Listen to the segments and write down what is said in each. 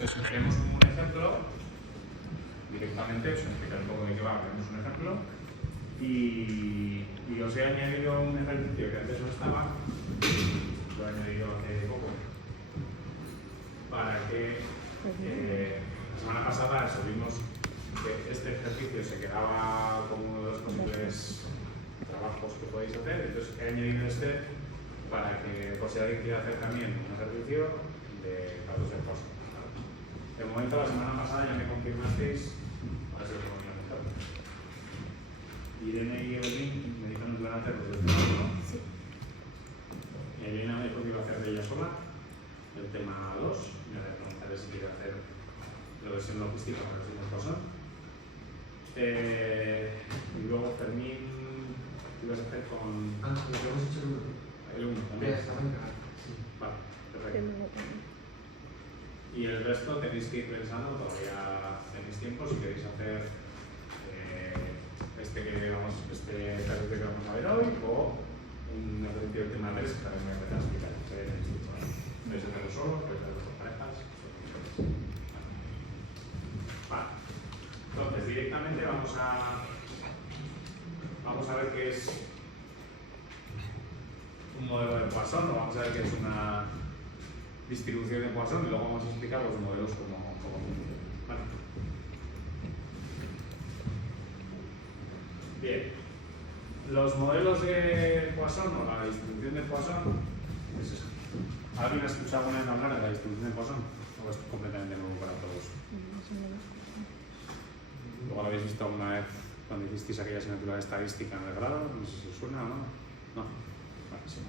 Entonces, tenemos un ejemplo, directamente, os explicaré un poco de qué va, tenemos un ejemplo, y os he añadido un ejercicio que antes no estaba, lo he añadido hace poco, para que la semana pasada subimos que este ejercicio se quedaba como uno de los posibles trabajos que podéis hacer, entonces he añadido este para que, por si alguien quiere hacer también un ejercicio de casos de post. De momento, la semana pasada ya me confirmasteis, a ver si lo tengo que apuntar. Irene y Evelyn me dijeron que iban a hacer los del tema 1. Sí. Y Elena me dijo que iba a hacer de ella sola el tema 2. Me voy a preguntarle si quiere hacer lo de ser logística para los cosas. Y luego Fermín, ¿qué ibas a hacer con...? Ah, lo que hemos hecho el 1 ya también. estaba encargado. Sí. Vale, perfecto. Y el resto tenéis que ir pensando, todavía tenéis tiempo, si queréis hacer este ejercicio que vamos a ver hoy, o un ejercicio del tema 3 que también me voy a empezar a explicar. Podéis hacerlo solo, podéis hacerlo con parejas. Vale. Entonces, directamente vamos a ver qué es un modelo de Poisson, o vamos a ver qué es una distribución de Poisson, y luego vamos a explicar los modelos cómo funcionan. Vale. Bien. Los modelos de Poisson, o la distribución de Poisson, es eso. ¿Alguien ha escuchado alguna vez hablar de la distribución de Poisson? ¿O es completamente nuevo para todos? Luego lo habéis visto alguna vez cuando hicisteis aquella asignatura de estadística en el grado, no sé si os suena o no. No. Vale, sí.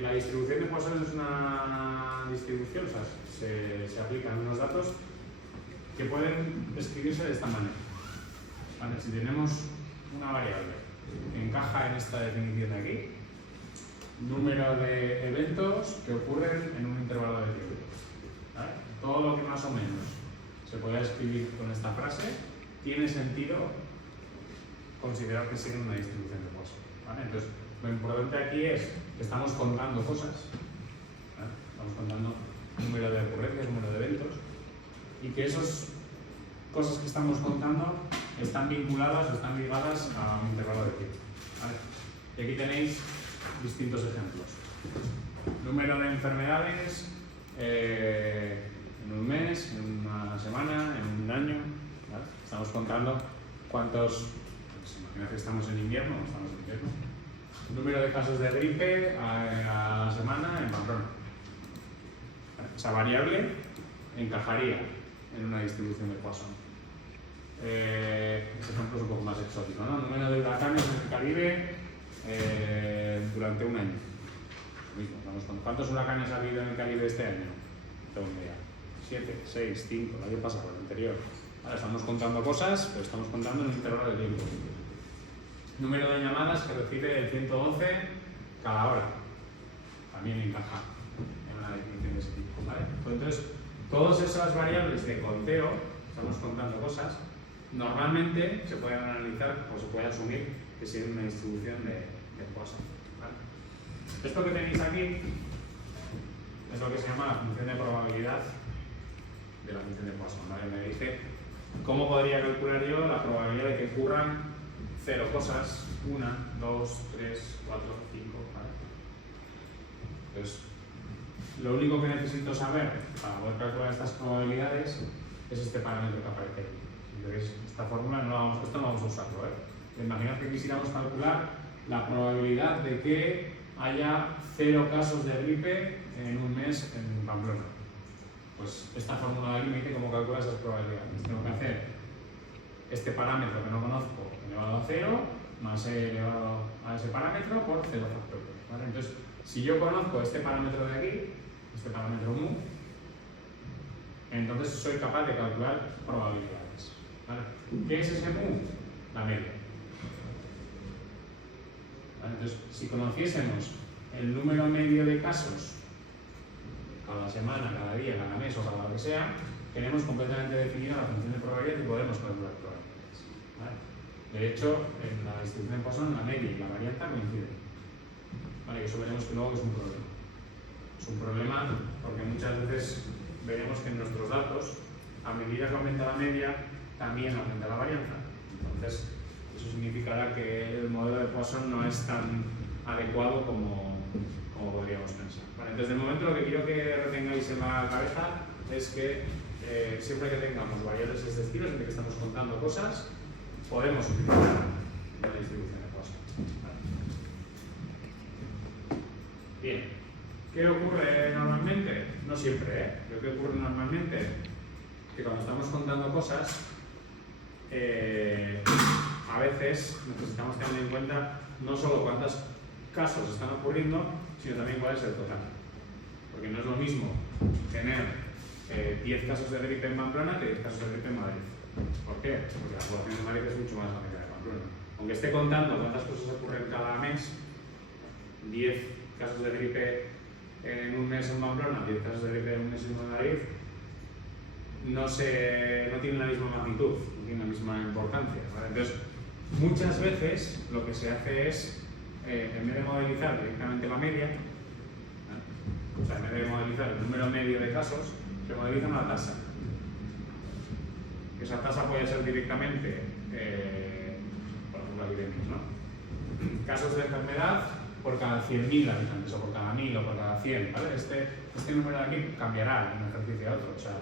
La distribución de Poisson es una distribución, o sea, se aplican unos datos que pueden escribirse de esta manera. Vale, si tenemos una variable que encaja en esta definición de aquí, número de eventos que ocurren en un intervalo de tiempo. ¿Vale? Todo lo que más o menos se pueda escribir con esta frase tiene sentido considerar que sigue una distribución de Poisson. ¿Vale? Entonces, lo importante aquí es que estamos contando cosas, ¿vale? Estamos contando número de ocurrencias, número de eventos, y que esas cosas que estamos contando están vinculadas o están ligadas a un intervalo de tiempo. ¿Vale? Y aquí tenéis distintos ejemplos. Número de enfermedades en un mes, en una semana, en un año. ¿Vale? Estamos contando cuántos, pues imagina que estamos en invierno, no estamos en invierno. Número de casos de gripe a la semana en Pamplona. Esa variable encajaría en una distribución de Poisson. Ese ejemplo es un poco más exótico, ¿no? Número de huracanes en el Caribe durante un año. Lo mismo, vamos con ¿cuántos huracanes ha habido en el Caribe este año? No tengo ni idea. 7, 6, 5, el año pasado, el anterior. Ahora estamos contando cosas, pero estamos contando en un intervalo de tiempo. Número de llamadas que recibe el 112 cada hora. También encaja en una definición de ese tipo. ¿Vale? Entonces, todas esas variables de conteo, estamos contando cosas, normalmente se pueden analizar o se puede asumir que sea una distribución de Poisson. ¿Vale? Esto que tenéis aquí es lo que se llama la función de probabilidad de la función de Poisson. ¿Vale? Me dice cómo podría calcular yo la probabilidad de que ocurran 0 cosas, 1, 2, 3, 4, 5, ¿vale? Entonces, lo único que necesito saber para poder calcular estas probabilidades es este parámetro que aparece aquí. Si veis esta fórmula, esto no vamos a usarlo, Imaginad que quisiéramos calcular la probabilidad de que haya 0 casos de gripe en un mes en Pamplona. Pues esta fórmula de aquí me dice cómo calcular esas probabilidades. Tengo que hacer este parámetro que no conozco elevado a 0 más e elevado a ese parámetro por 0 factorial. ¿Vale? Entonces, si yo conozco este parámetro de aquí, este parámetro mu, entonces soy capaz de calcular probabilidades. ¿Vale? ¿Qué es ese mu? La media. ¿Vale? Entonces, si conociésemos el número medio de casos cada semana, cada día, cada mes o cada lo que sea, tenemos completamente definida la función de probabilidad y podemos calcular probabilidades. ¿Vale? De hecho, en la distribución de Poisson, la media y la varianza coinciden. ¿Vale? Y eso veremos que luego es un problema. Es un problema porque muchas veces veremos que en nuestros datos, a medida que aumenta la media, también aumenta la varianza. Entonces, eso significará que el modelo de Poisson no es tan adecuado como podríamos pensar. Vale, entonces, de momento lo que quiero que retengáis en la cabeza es que siempre que tengamos variables de este estilo, siempre que estamos contando cosas, podemos utilizar una distribución de Poisson. Vale. Bien, ¿qué ocurre normalmente? No siempre, pero ¿qué ocurre normalmente? Que cuando estamos contando cosas, a veces necesitamos tener en cuenta no solo cuántos casos están ocurriendo, sino también cuál es el total. Porque no es lo mismo tener 10 casos de gripe en Pamplona que 10 casos de gripe en Madrid. ¿Por qué? Porque la población de Madrid es mucho más grande que la de Pamplona. Aunque esté contando cuántas cosas ocurren cada mes, 10 casos de gripe en un mes en Pamplona, 10 casos de gripe en un mes en Madrid, no tienen la misma magnitud, no tienen la misma importancia. ¿Vale? Entonces, muchas veces lo que se hace es, en vez de modelizar directamente la media, ¿vale? O sea, en vez de modelizar el número medio de casos, se modeliza una tasa. Esa tasa puede ser directamente, por ejemplo, aquí vemos, ¿no? Casos de enfermedad por cada 100.000 habitantes, o por cada 1.000, o por cada 100, ¿vale? Este número de aquí cambiará de un ejercicio a otro. O sea,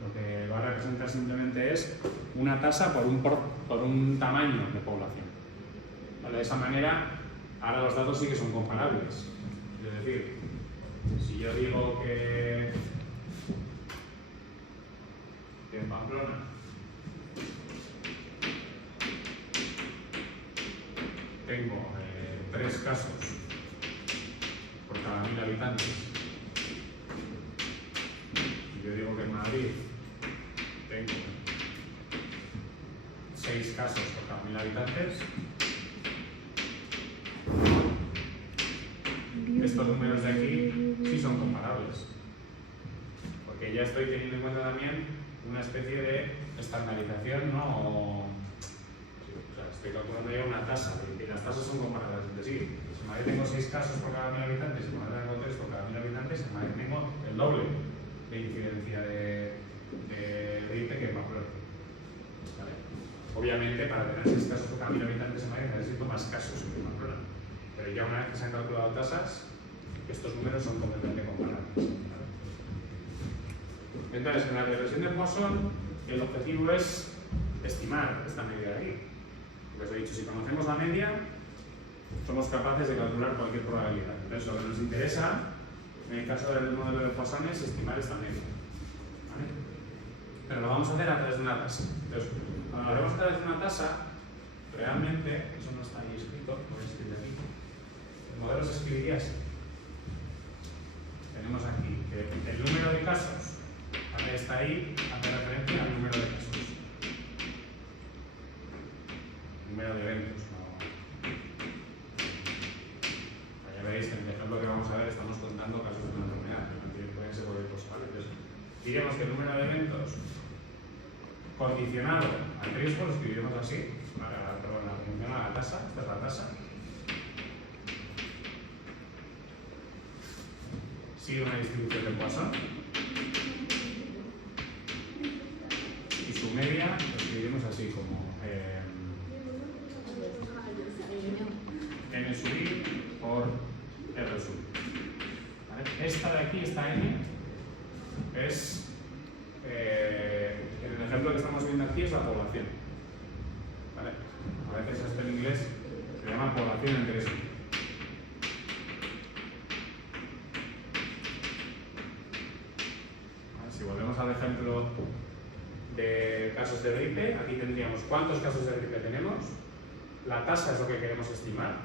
lo que va a representar simplemente es una tasa por un tamaño de población. ¿Vale? De esa manera, ahora los datos sí que son comparables. Es decir, si yo digo que en Pamplona tengo 3 casos por cada 1.000 habitantes, y yo digo que en Madrid tengo 6 casos por cada 1.000 habitantes, estos números de aquí sí son comparables, porque ya estoy teniendo en cuenta también una especie de estandarización, ¿no? O sea, estoy calculando ya una tasa, y las tasas son comparables entre sí. Si en Madrid tengo 6 casos por cada 1.000 habitantes y en Madrid tengo 3 por cada 1.000 habitantes, en Madrid tengo el doble de incidencia de gripe que en Pamplona. ¿Vale? Obviamente, para tener 6 casos por cada 1.000 habitantes en Madrid necesito más casos que en Pamplona. Pero ya una vez que se han calculado tasas, estos números son completamente comparables. ¿Vale? Entonces, en la regresión de Poisson, el objetivo es estimar esta media de aquí. Porque os he dicho, si conocemos la media, somos capaces de calcular cualquier probabilidad. Entonces, lo que nos interesa, en el caso del modelo de Poisson, es estimar esta media. ¿Vale? Pero lo vamos a hacer a través de una tasa. Entonces, cuando lo haremos a través de una tasa, realmente, eso no está ahí escrito, lo voy a escribir aquí. El modelo se escribiría así. Tenemos aquí que el número de casos, ¿vale? Está ahí, hace referencia al número de casos. Número de eventos, ¿no? Ya veréis que en el ejemplo que vamos a ver estamos contando casos de una enfermedad, que pueden ser cualquier cosa, ¿vale? Entonces, diremos que el número de eventos condicionado al riesgo lo escribiremos así, ¿vale? Perdón, condicionado a la tasa, esta es la tasa. Sigue una distribución de Poisson. Y su media lo escribimos así como n sub i por r sub i. ¿Vale? Esta de aquí, esta n, es, en el ejemplo que estamos viendo aquí, es la población. ¿Vale? A veces esto en inglés se llama población en riesgo. Si volvemos al ejemplo de casos de gripe, aquí tendríamos cuántos casos de gripe tenemos, la tasa es lo que queremos estimar,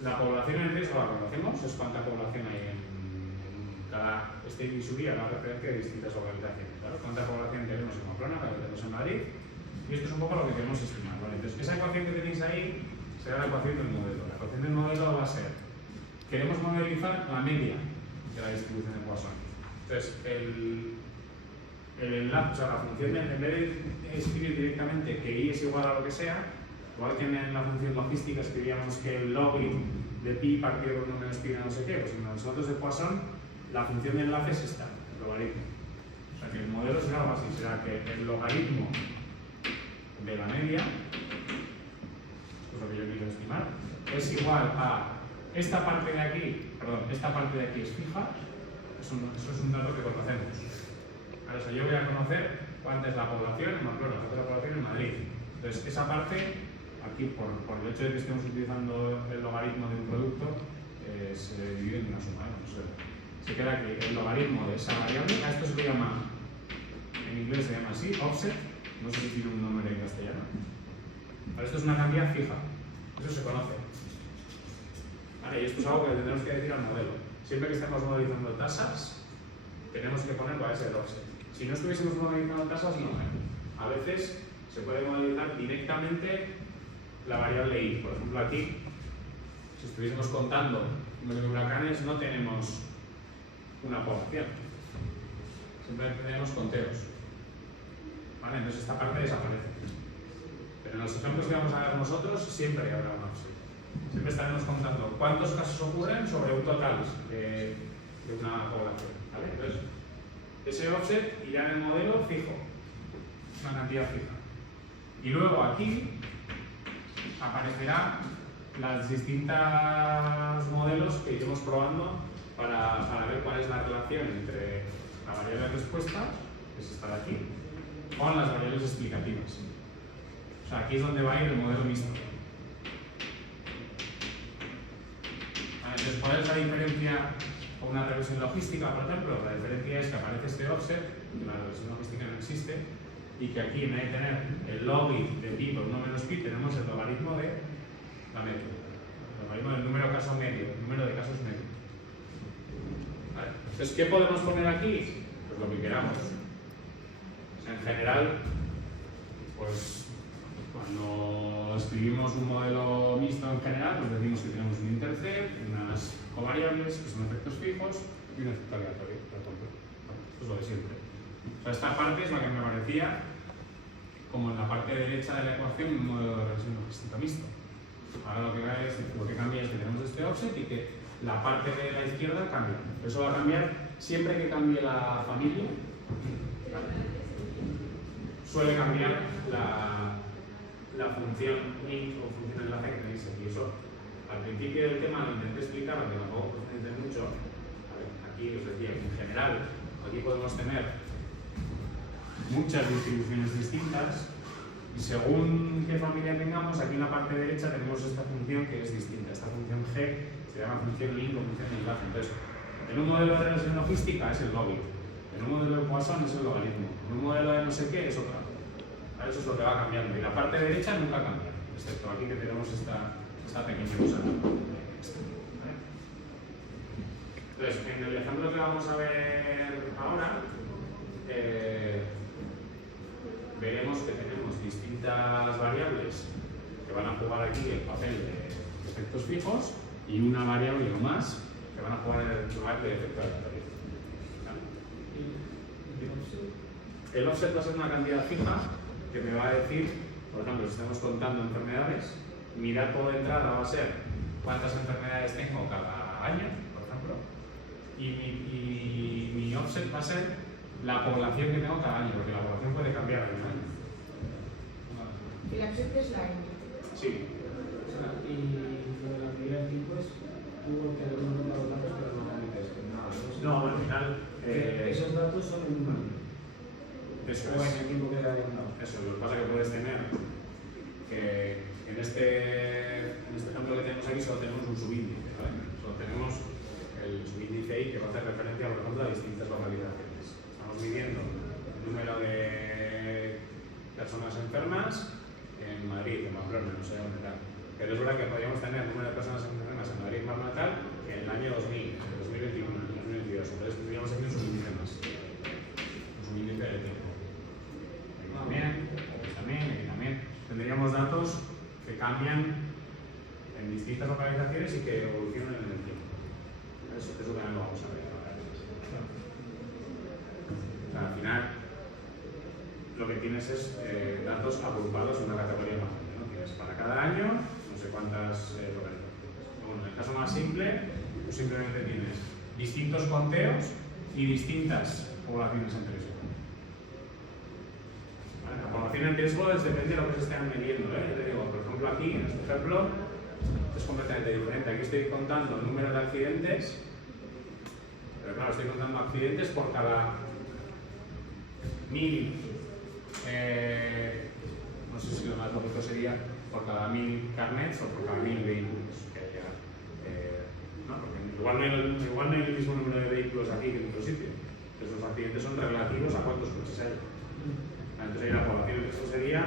la población en riesgo la conocemos, es cuánta población hay en cada state y su día, la referencia de distintas localizaciones, ¿vale? Cuánta población tenemos en Pamplona, cuánta tenemos en Madrid, y esto es un poco lo que queremos estimar, ¿vale? Entonces, esa ecuación que tenéis ahí será la ecuación del modelo. La ecuación del modelo va a ser, queremos modelizar la media de la distribución de Poisson. Entonces, el enlace, o sea, la función, en vez de escribir directamente que i es igual a lo que sea, igual que en la función logística escribíamos que el log de pi partido por 1 menos pi de no sé qué. Pues en los datos de Poisson la función de enlace es esta, el logaritmo. O sea que el modelo será algo así, será que el logaritmo de la media, esto es lo que yo quiero estimar, es igual a esta parte de aquí, perdón, esta parte de aquí es fija, eso es un dato que conocemos. Ahora, o sea, yo voy a conocer cuánta es la población, cuánta es la población en Madrid. Entonces, esa parte, aquí por el hecho de que estemos utilizando el logaritmo de un producto, se divide en una suma, no sé. Se queda aquí el logaritmo de esa variable, a esto se le llama, en inglés se llama así, offset, no sé si tiene un nombre en castellano. Pero esto es una cantidad fija, eso se conoce. Vale, y esto es algo que tendremos que decir al modelo. Siempre que estemos modelizando tasas, tenemos que poner cuál es el offset. Si no estuviésemos modelizando tasas, no. A veces se puede modelizar directamente la variable i. Por ejemplo, aquí, si estuviésemos contando número de huracanes, no tenemos una población. Siempre tenemos conteos. ¿Vale? Entonces esta parte desaparece. Pero en los ejemplos que vamos a ver nosotros, siempre habrá un offset. Siempre estaremos contando cuántos casos ocurren sobre un total de una población. ¿Vale? Entonces, ese offset irá en el modelo fijo, una cantidad fija. Y luego aquí aparecerán las distintas modelos que iremos probando para ver cuál es la relación entre la variable de respuesta, que es esta de aquí, con las variables explicativas. O sea, aquí es donde va a ir el modelo mixto. Entonces, ¿cuál es la diferencia con una regresión logística, por ejemplo? La diferencia es que aparece este offset, que la regresión logística no existe, y que aquí en vez de tener el logit de pi por 1 menos pi, tenemos el logaritmo de la media. El logaritmo del número de casos medio, el número de casos medio. ¿Vale? Entonces, ¿qué podemos poner aquí? Pues lo que queramos. O sea, en general, pues cuando escribimos un modelo mixto en general, pues decimos que tenemos un intercept, unas covariables, que son efectos fijos, y un efecto aleatorio, por ejemplo. Esto es lo de siempre. O sea, esta parte es la que me parecía, como en la parte derecha de la ecuación, un modelo de regresión logística mixto. Ahora lo que cambia es que tenemos este offset y que la parte de la izquierda cambia. Eso va a cambiar siempre que cambie la familia. Suele cambiar la función link o función enlace que tenéis aquí. Eso, al principio del tema lo intenté explicar, aunque tampoco profundicé mucho. A ver, aquí os decía que en general, aquí podemos tener muchas distribuciones distintas y según qué familia tengamos, aquí en la parte derecha tenemos esta función que es distinta. Esta función g se llama función link o función de enlace. Entonces, en un modelo de regresión logística es el logit, en un modelo de Poisson es el logaritmo, en un modelo de no sé qué es otra. Eso es lo que va cambiando y la parte derecha nunca cambia, excepto aquí que tenemos esta pequeña cosa. Entonces, en el ejemplo que vamos a ver ahora, veremos que tenemos distintas variables que van a jugar aquí el papel de efectos fijos y una variable o más que van a jugar el lugar de efecto aleatorio. El offset va a ser una cantidad fija que me va a decir, por ejemplo, si estamos contando enfermedades, mi dato de entrada va a ser cuántas enfermedades tengo cada año, por ejemplo, y mi offset va a ser la población que tengo cada año, porque la población puede cambiar año a año. ¿El offset es la N? Sí. O sea, y lo de la medida del tiempo es tuvo que haber mandado los datos, pero normalmente es que nada. No, al final. Esos datos son en un año. Eso O en es. el tiempo que hayan dado. Eso, lo que pasa es que puedes tener que en este ejemplo que tenemos aquí solo tenemos un subíndice, ¿vale? Solo tenemos el subíndice I que va a hacer referencia, por ejemplo, a distintas localizaciones. Estamos midiendo el número de personas enfermas en Madrid, en Pamplona, no sé dónde tal. Pero es verdad que podríamos tener el número de personas enfermas en Madrid más natal en el año 2000, en 2021, en 2022. Entonces tendríamos aquí un subíndice más. Un subíndice de tiempo. Aquí también. Tendríamos datos que cambian en distintas localizaciones y que evolucionan en el tiempo. Eso también lo vamos a ver ahora. O sea, al final, lo que tienes es datos agrupados en una categoría más grande, ¿no? Tienes para cada año no sé cuántas localizaciones. Bueno, en el caso más simple, pues simplemente tienes distintos conteos y distintas poblaciones en riesgo. Vale, la población en riesgo depende de lo que se estén midiendo. Yo te digo, por ejemplo, aquí en este ejemplo es completamente diferente. Aquí estoy contando el número de accidentes, pero claro, estoy contando accidentes por cada 1000, no sé si lo más lógico sería por cada 1000 carnets o por cada 1000 vehículos que haya. ¿No? Porque igual no hay el mismo número de vehículos aquí que en otro sitio. Entonces los accidentes son relativos a cuántos coches hay. Entonces ahí la población de eso sería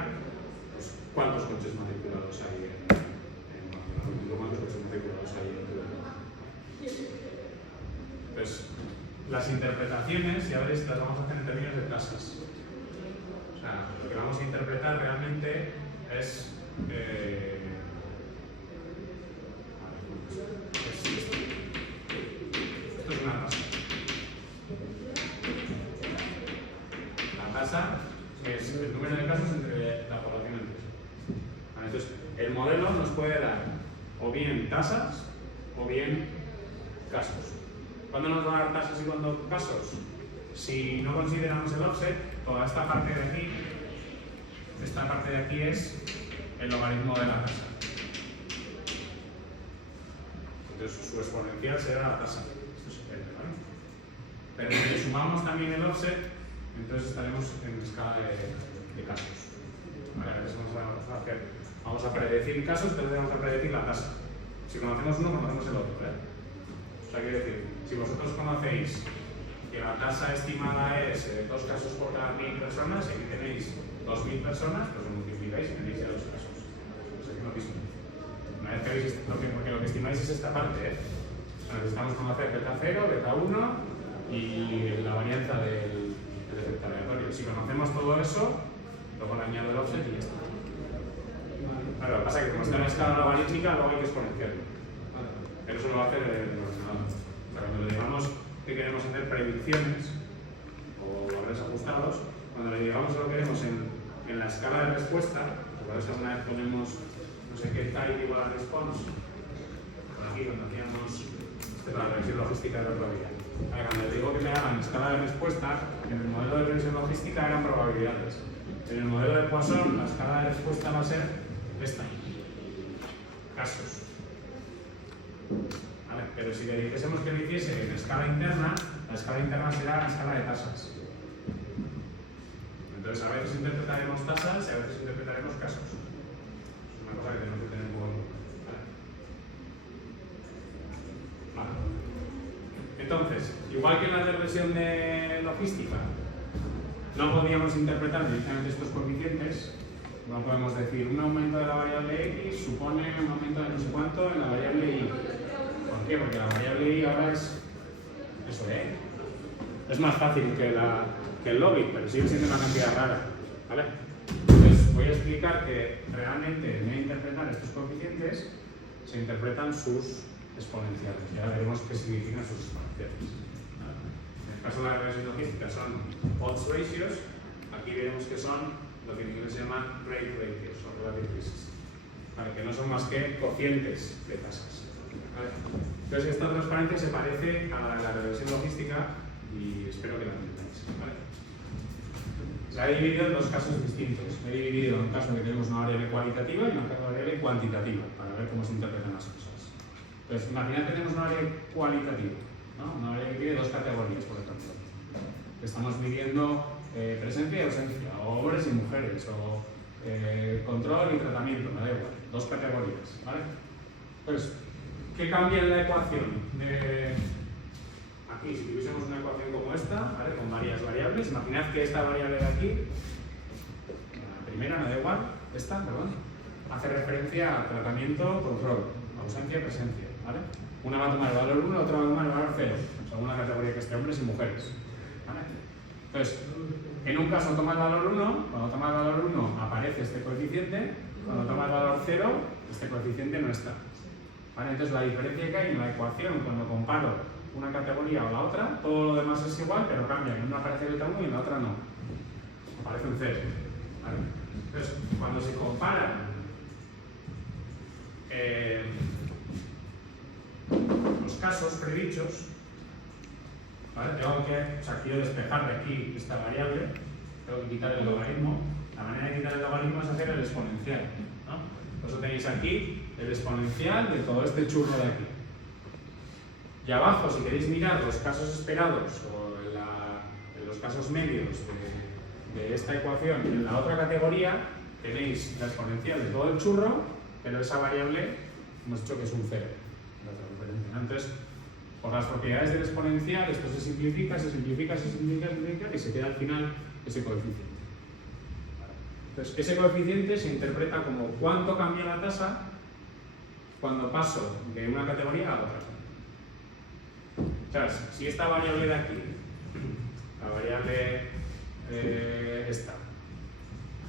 pues, cuántos coches matriculados hay en Barcelona, cuántos coches matriculados hay en Barcelona. Pues las interpretaciones, ya veréis, las vamos a hacer en términos de tasas. O sea, lo que vamos a interpretar realmente es esto es una tasa. La tasa es el número de casos entre la población en riesgo. Vale, entonces, el modelo nos puede dar o bien tasas o bien casos. ¿Cuándo nos va a dar tasas y cuándo casos? Si no consideramos el offset, toda esta parte de aquí es el logaritmo de la tasa. Entonces su exponencial será la tasa. Esto se pierde, ¿vale? Pero si le sumamos también el offset, entonces estaremos en escala de casos. Vale, entonces vamos a predecir casos, entonces vamos a predecir la tasa. Si conocemos uno, conocemos el otro, ¿eh? O sea, quiere decir, si vosotros conocéis que la tasa estimada es 2 casos por cada 1000 personas y aquí tenéis 2000 personas, pues lo multiplicáis y tenéis ya 2 casos. Pues aquí lo mismo. Una vez que veis porque lo que estimáis es esta parte, ¿eh? Necesitamos conocer beta 0, beta 1 y la varianza del efecto aleatorio. Si conocemos todo eso, luego le añado el offset y ya está. Claro, lo que pasa es que como está en la escala logarítmica, luego hay que exponenciarlo. Pero eso lo va a hacer el ordenador. O sea, cuando le digamos que queremos hacer predicciones o valores ajustados, cuando le digamos que lo queremos en la escala de respuesta, por eso una vez ponemos no sé qué type igual a response, por aquí cuando hacíamos la revisión logística del otro día. Cuando le digo que me hagan escala de respuesta, en el modelo de revisión logística eran probabilidades. En el modelo de Poisson, la escala de respuesta va a ser esta. Casos. ¿Vale? Pero si le dijésemos que lo hiciese en escala interna, la escala interna será la escala de tasas. Entonces a veces interpretaremos tasas y a veces interpretaremos casos. Es una cosa que tenemos que tener un poco en cuenta. ¿Vale? Entonces, igual que en la regresión de logística, no podíamos interpretar directamente estos coeficientes. No podemos decir un aumento de la variable x supone un aumento de no sé cuánto en la variable y. ¿Por qué? Porque la variable y ahora es eso, es más fácil que el logit, pero sigue siendo una cantidad rara, ¿vale? Entonces voy a explicar que realmente en vez de interpretar estos coeficientes se interpretan sus exponenciales. Ya veremos qué significan sus exponenciales. ¿Vale? En el caso de la regresión logística son odds ratios, aquí veremos que son lo que en inglés se llama rate ratios o relative risks, ¿vale? Que no son más que cocientes de tasas. ¿Vale? Entonces esta transparencia se parece a la regresión logística y espero que la entendáis. ¿Vale? Se ha dividido en dos casos distintos. He dividido en un caso que tenemos una variable cualitativa y una variable cuantitativa para ver cómo se interpretan las cosas. Entonces, imaginad que tenemos una variable cualitativa, ¿no? Una variable que tiene 2 categorías, por ejemplo. Estamos midiendo presencia y ausencia, o hombres y mujeres, o control y tratamiento, me da igual. 2 categorías, ¿vale? Pues, ¿qué cambia en la ecuación? Aquí, si tuviésemos una ecuación como esta, ¿vale? Con varias variables, imaginad que esta variable de aquí, la primera, me da igual, esta, perdón, hace referencia a tratamiento, control, ausencia, presencia, ¿vale? Una va a tomar el valor 1, otra va a tomar el valor 0, según la categoría que esté, hombres y mujeres, ¿vale? Entonces, en un caso toma el valor 1, cuando toma el valor 1 aparece este coeficiente, cuando toma el valor 0, este coeficiente no está. ¿Vale? Entonces la diferencia que hay en la ecuación cuando comparo una categoría o la otra, todo lo demás es igual, pero cambia. En una aparece beta 1 y en la otra no. Aparece un 0. ¿Vale? Entonces, cuando se comparan los casos predichos, ¿vale? Quiero despejar de aquí esta variable, tengo que quitar el logaritmo. La manera de quitar el logaritmo es hacer el exponencial, ¿no? Por eso tenéis aquí el exponencial de todo este churro de aquí. Y abajo, si queréis mirar los casos esperados o los casos medios de esta ecuación, en la otra categoría tenéis la exponencial de todo el churro, pero esa variable hemos dicho que es un 0. Entonces, por las propiedades del exponencial, esto se simplifica, se simplifica, se simplifica, se simplifica y se queda al final ese coeficiente. Entonces, ese coeficiente se interpreta como cuánto cambia la tasa cuando paso de una categoría a otra. O sea, si esta variable de aquí, la variable esta,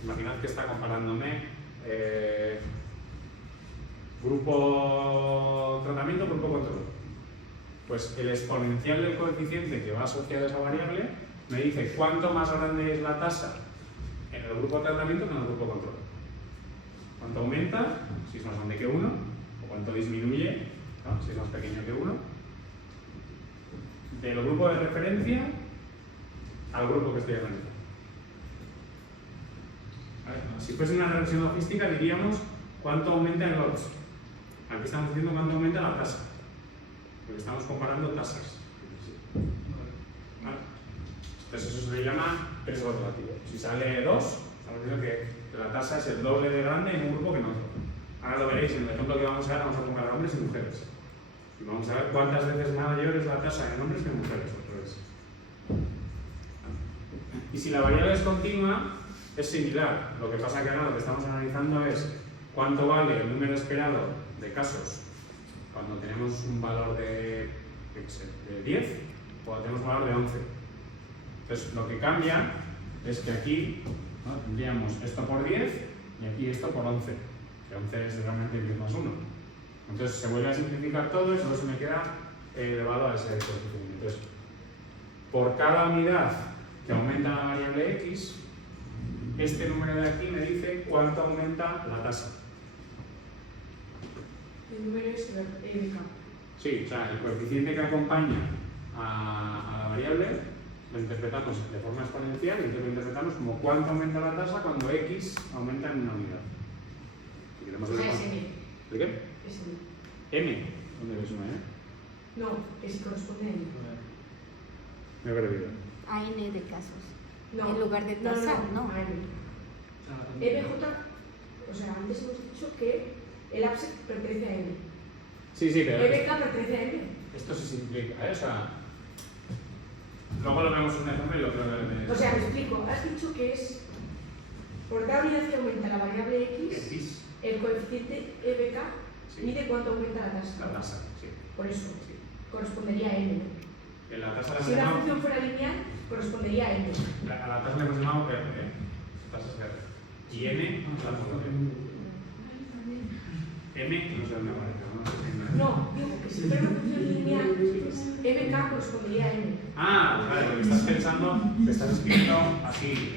imaginad que está comparándome grupo tratamiento, grupo control. Pues el exponencial del coeficiente que va asociado a esa variable me dice cuánto más grande es la tasa en el grupo de tratamiento que en el grupo control. Cuánto aumenta, si es más grande que 1, o cuánto disminuye, ¿no? Si es más pequeño que 1, del grupo de referencia al grupo que estoy analizando. Si fuese una regresión logística diríamos cuánto aumenta el lots. Aquí estamos diciendo cuánto aumenta la tasa, porque estamos comparando tasas. ¿Vale? Entonces eso se le llama riesgo relativo. Si sale 2, estamos diciendo que la tasa es el doble de grande en un grupo que en otro. Ahora lo veréis en el ejemplo que vamos a ver, vamos a comparar hombres y mujeres. Y vamos a ver cuántas veces mayor es la tasa en hombres que en mujeres. Y si la variable es continua, es similar. Lo que pasa que ahora lo que estamos analizando es cuánto vale el número esperado de casos cuando tenemos un valor de 10 o cuando tenemos un valor de 11. Entonces, lo que cambia es que aquí, ¿no?, tendríamos esto por 10 y aquí esto por 11, que 11 es realmente 10 más 1. Entonces, se vuelve a simplificar todo y solo se me queda elevado a ese coeficiente. Entonces, por cada unidad que aumenta la variable x, este número de aquí me dice cuánto aumenta la tasa. El número es EBK. Sí, o sea, el coeficiente que acompaña a la variable lo interpretamos de forma exponencial y entonces lo interpretamos como cuánto aumenta la tasa cuando x aumenta en una unidad. Si queremos O ver sea, es cuánto. M. ¿De qué? Es M. M. ¿Dónde ves una M? No, es corresponde a M. Me he perdido. A N de casos. No. En lugar de tasa, no. A M. EBJ, o sea, antes hemos dicho que el APSET pertenece a M. Sí, pero EBK pertenece a M. esto se simplifica, ¿eh? O sea, luego lo vemos un ejemplo y lo otro O sea, me explico. Has dicho que es por cada unidad que aumenta la variable X, X, el coeficiente EBK sí, mide cuánto aumenta la tasa. la tasa, sí. Por eso, Sí. correspondería a M. En la tasa le Si la hemos función fuera lineal, correspondería a M. a la tasa le hemos llamado R, ¿eh? Tasa es R. Y N, la función M, no sé dónde aparece, ¿no? No, digo que si fuera una función lineal, MK correspondería a M. Ah, vale, porque estás pensando, te estás escribiendo así,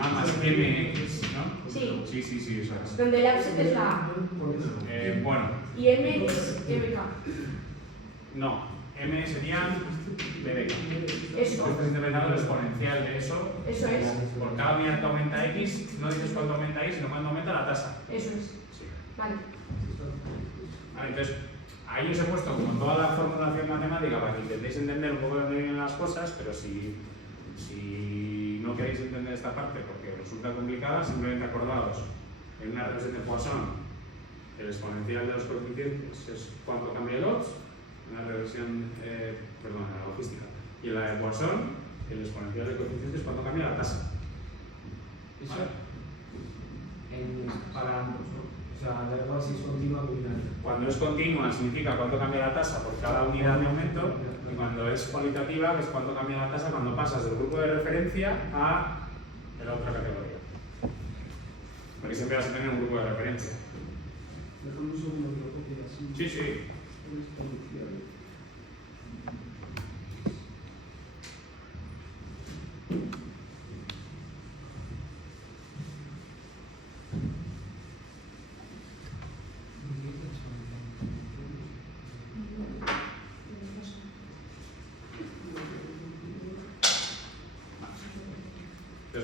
A más MX, ¿no? Sí. Sí, eso es. Donde el APSET es la A. Bueno, Y M es MK. no, M sería BBK. Eso. Estás interpretando el exponencial de eso. Eso es. Por cada unidad que aumenta X, no dices cuánto aumenta Y, sino cuánto aumenta la tasa. Eso es. Sí. Vale. Vale, entonces, ahí os he puesto como toda la formulación matemática para que intentéis entender un poco de dónde vienen las cosas, pero si no queréis entender esta parte porque resulta complicada, simplemente acordaos, en una regresión de Poisson, el exponencial de los coeficientes es cuánto cambia el odds, en la regresión, en la logística, y en la de Poisson, el exponencial de coeficientes es cuánto cambia la tasa. Eso ¿Vale? para ambos, ¿no? O sea, da igual si es continua o lineal. Cuando es continua significa cuánto cambia la tasa por cada unidad de aumento, y cuando es cualitativa, que es cuánto cambia la tasa cuando pasas del grupo de referencia a la otra categoría. Porque siempre vas a tener un grupo de referencia. Déjame un segundo que lo copie así. Sí, sí. Exponencial.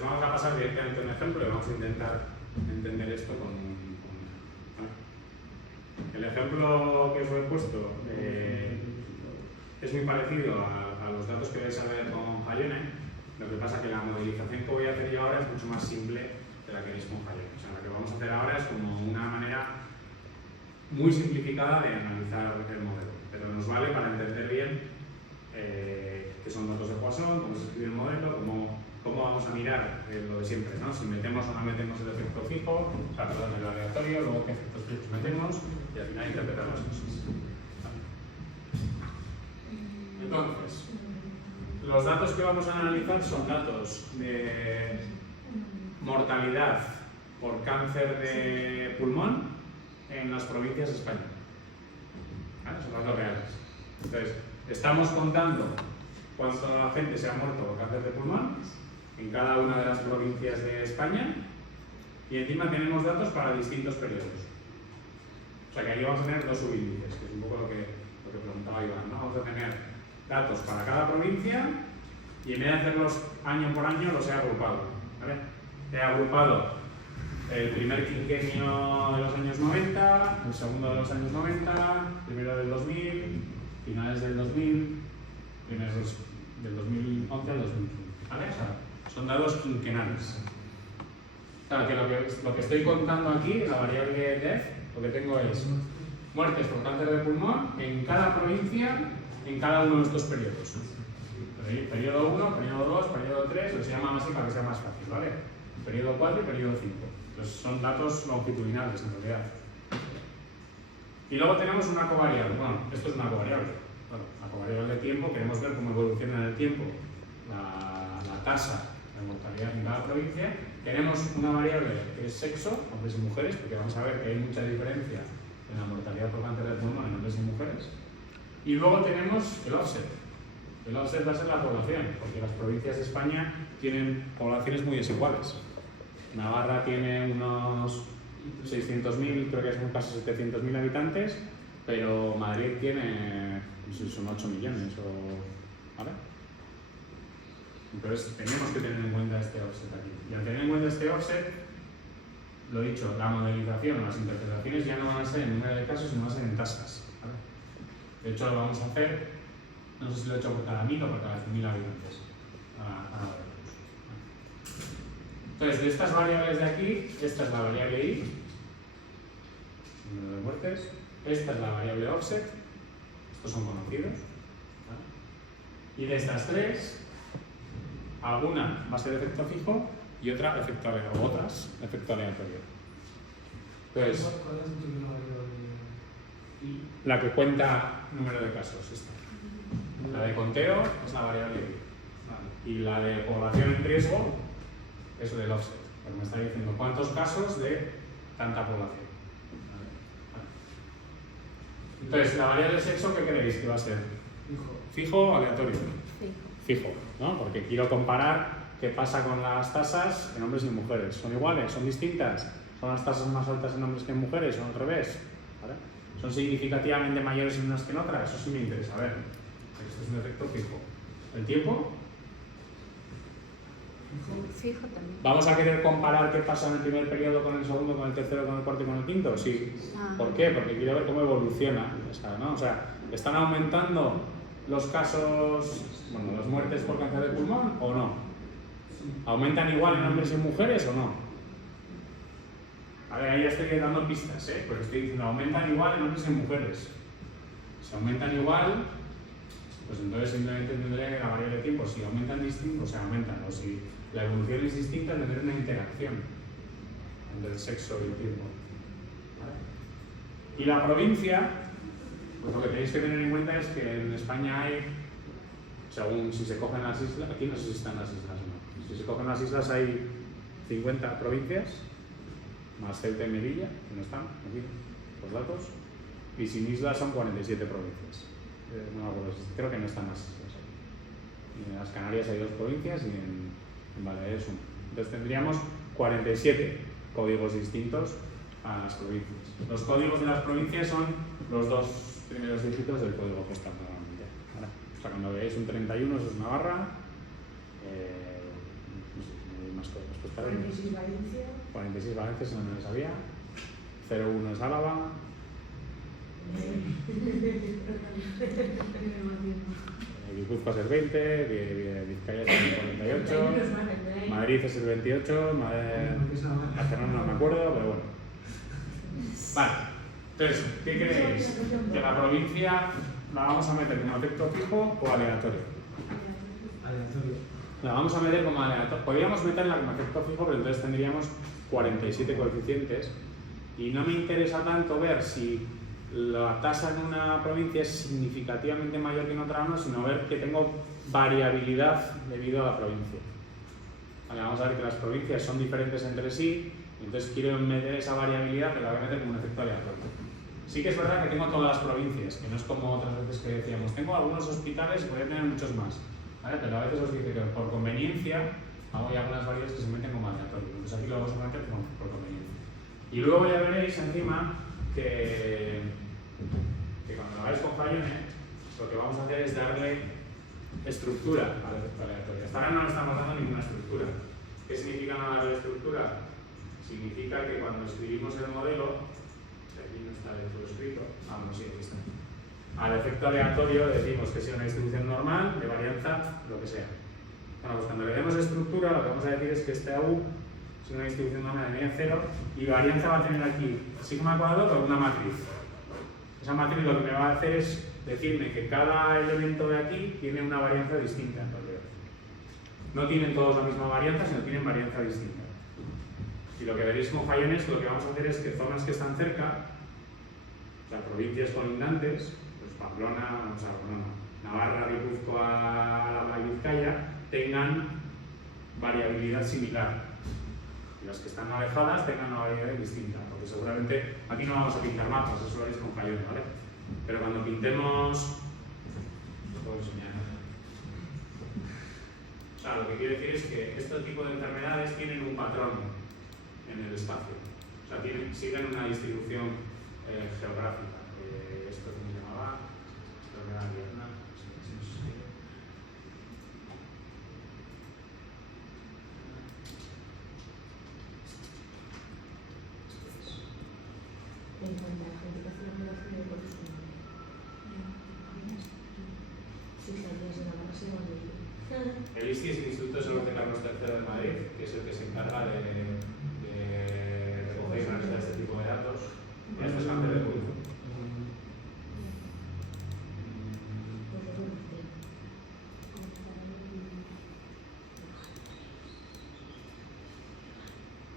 vamos a pasar directamente a un ejemplo y vamos a intentar entender esto con ¿vale? El ejemplo que os he puesto es muy parecido a los datos que vais a ver con Hallene. Lo que pasa es que la modelización que voy a hacer yo ahora es mucho más simple de la que veis con Hallene. O sea, lo que vamos a hacer ahora es como una manera muy simplificada de analizar el modelo, pero nos vale para entender bien qué son datos de Poisson, cómo se escribe el modelo, cómo vamos a mirar lo de siempre, ¿no? Si metemos o no metemos el efecto fijo, o sea, perdón, el aleatorio, luego qué efectos fijos metemos y al final interpretar las cosas. Entonces, los datos que vamos a analizar son datos de mortalidad por cáncer de pulmón en las provincias de España. ¿Vale? Son datos reales. Entonces, estamos contando cuánta gente se ha muerto por cáncer de pulmón en cada una de las provincias de España y encima tenemos datos para distintos periodos. O sea que aquí vamos a tener dos subíndices, que es un poco lo que preguntaba Iván, ¿no? Vamos a tener datos para cada provincia y en vez de hacerlos año por año los he agrupado. ¿Vale? He agrupado el primer quinquenio de los años 90, el segundo de los años 90, primero del 2000, finales del 2000, primeros del 2011 al 2015. ¿Vale? O sea, son datos quinquenales. Claro, que lo que estoy contando aquí, la variable def, lo que tengo es muertes por cáncer de pulmón en cada provincia, en cada uno de estos periodos. Periodo 1, periodo 2, periodo 3, los llaman así para que sea más fácil, ¿vale? Periodo 4 y periodo 5. Entonces son datos longitudinales en realidad. Y luego tenemos una covariable. Bueno, esto es una covariable. Bueno, la covariable de tiempo, queremos ver cómo evoluciona en el tiempo la tasa de mortalidad en cada provincia. Tenemos una variable que es sexo, hombres y mujeres, porque vamos a ver que hay mucha diferencia en la mortalidad por cáncer de pulmón en hombres y mujeres. Y luego tenemos el offset. El offset va a ser la población, porque las provincias de España tienen poblaciones muy desiguales. Navarra tiene unos 600.000, creo que son casi 700.000 habitantes, pero Madrid tiene, no sé si son 8 millones o... ¿vale? Entonces tenemos que tener en cuenta este offset aquí. Y al tener en cuenta este offset, lo dicho, la modelización o las interpretaciones ya no van a ser en número de casos, sino van a ser en tasas. ¿Vale? De hecho, lo vamos a hacer, no sé si lo he hecho por cada 1000 o por cada 100.000 habitantes. Entonces, de estas variables de aquí, esta es la variable I, número de muertes, esta es la variable offset, estos son conocidos, ¿vale? Y de estas tres, alguna va a ser efecto fijo y otra efecto aleatorio, o otras efecto aleatorio. Entonces, ¿Cuál es tu variable? la que cuenta número de casos, esta. La de conteo es la variable I. Y la de población en riesgo es el del offset, porque me está diciendo cuántos casos de tanta población. Entonces, la variable sexo, ¿qué creéis que va a ser? ¿Fijo o aleatorio? Fijo, ¿no? Porque quiero comparar qué pasa con las tasas en hombres y mujeres. ¿Son iguales? ¿Son distintas? ¿Son las tasas más altas en hombres que en mujeres? ¿O al revés? ¿Vale? ¿Son significativamente mayores en unas que en otras? Eso sí me interesa ver. Esto es un efecto fijo. ¿El tiempo? Fijo también. ¿Vamos a querer comparar qué pasa en el primer periodo con el segundo, con el tercero, con el cuarto y con el quinto? Sí. ¿Por qué? Porque quiero ver cómo evoluciona. ¿No? O sea, ¿están aumentando los casos, bueno, las muertes por cáncer de pulmón o no? ¿Aumentan igual en hombres y mujeres o no? A ver, ahí ya estoy dando pistas, porque estoy diciendo, aumentan igual en hombres y mujeres. Si aumentan igual, pues entonces simplemente tendré la variable de tiempo. Si aumentan distinto, o sea, aumentan, o si la evolución es distinta, tendré una interacción entre el sexo y el tiempo. ¿Vale? Y la provincia, pues lo que tenéis que tener en cuenta es que en España hay, según si se cogen las islas, aquí no sé si están las islas o no, si se cogen las islas hay 50 provincias, más Ceuta y Melilla, que no están aquí, los datos, y sin islas son 47 provincias. No me acuerdo, creo que no están las islas. Y en las Canarias hay 2 provincias y en Baleares 1. Entonces tendríamos 47 códigos distintos a las provincias. Los códigos de las provincias son los 2 primeros dígitos del código postal normalmente. ¿Vale? O sea, cuando veáis un 31, eso es Navarra, no sé, esto? Esto está bien. 46 Valencia. 46 Valencia, si no me lo sabía. 01 es Álava. Guipúzcoa es el 20, Vizcaya es el 48, Madrid es el 28, Barcelona no me acuerdo, pero bueno. Vale, entonces, ¿qué creéis? ¿Que la provincia la vamos a meter como efecto fijo o aleatorio? Aleatorio. La vamos a meter como aleatorio. Podríamos meterla como efecto fijo, pero entonces tendríamos 47 coeficientes y no me interesa tanto ver si la tasa en una provincia es significativamente mayor que en otra no, sino ver que tengo variabilidad debido a la provincia. Vale, vamos a ver que las provincias son diferentes entre sí, y entonces quiero meter esa variabilidad, pero la voy a meter como un efecto aleatorio. Sí que es verdad que tengo todas las provincias, que no es como otras veces que decíamos, tengo algunos hospitales y podría tener muchos más, ¿vale? Pero a veces os dice que por conveniencia hago ya algunas variables que se meten como aleatorio, entonces aquí lo vamos a meter por conveniencia. Y luego ya veréis encima que cuando lo hagáis con Fallone, lo que vamos a hacer es darle estructura al efecto aleatorio. Hasta ahora no le estamos dando ninguna estructura. ¿Qué significa no darle estructura? Significa que cuando escribimos el modelo, que aquí no está del todo escrito, no, sí, aquí está. Al efecto aleatorio decimos que sea una distribución normal, de varianza, lo que sea. Bueno, pues cuando le demos estructura, lo que vamos a decir es que este AU es una distribución normal de media cero y varianza va a tener aquí sigma cuadrado con una matriz. Esa matriz lo que me va a hacer es decirme que cada elemento de aquí tiene una varianza distinta en realidad. No tienen todos la misma varianza, sino tienen varianza distinta. Y lo que veréis con Fallone es que lo que vamos a hacer es que zonas que están cerca, o sea, provincias colindantes, pues Pamplona, o sea, bueno, Navarra, Guipúzcoa, Álava y Vizcaya, tengan variabilidad similar. Y las que están alejadas tengan una variabilidad distinta, porque seguramente aquí no vamos a pintar mapas, eso lo haréis con Fallone, ¿vale? Pero cuando pintemos, os puedo enseñar. O sea, lo que quiere decir es que este tipo de enfermedades tienen un patrón en el espacio, o sea, siguen una distribución geográfica. Esto es como se llamaba, enfermedad vierna. En cuanto a la comunicación de la ciudad de Coruscant. Sí, salías de la base o de... El ISTI es el Instituto de Salud de Carlos III de Madrid, que es el que se encarga de recoger y analizar este tipo de datos. Y esto es cáncer de pulmón.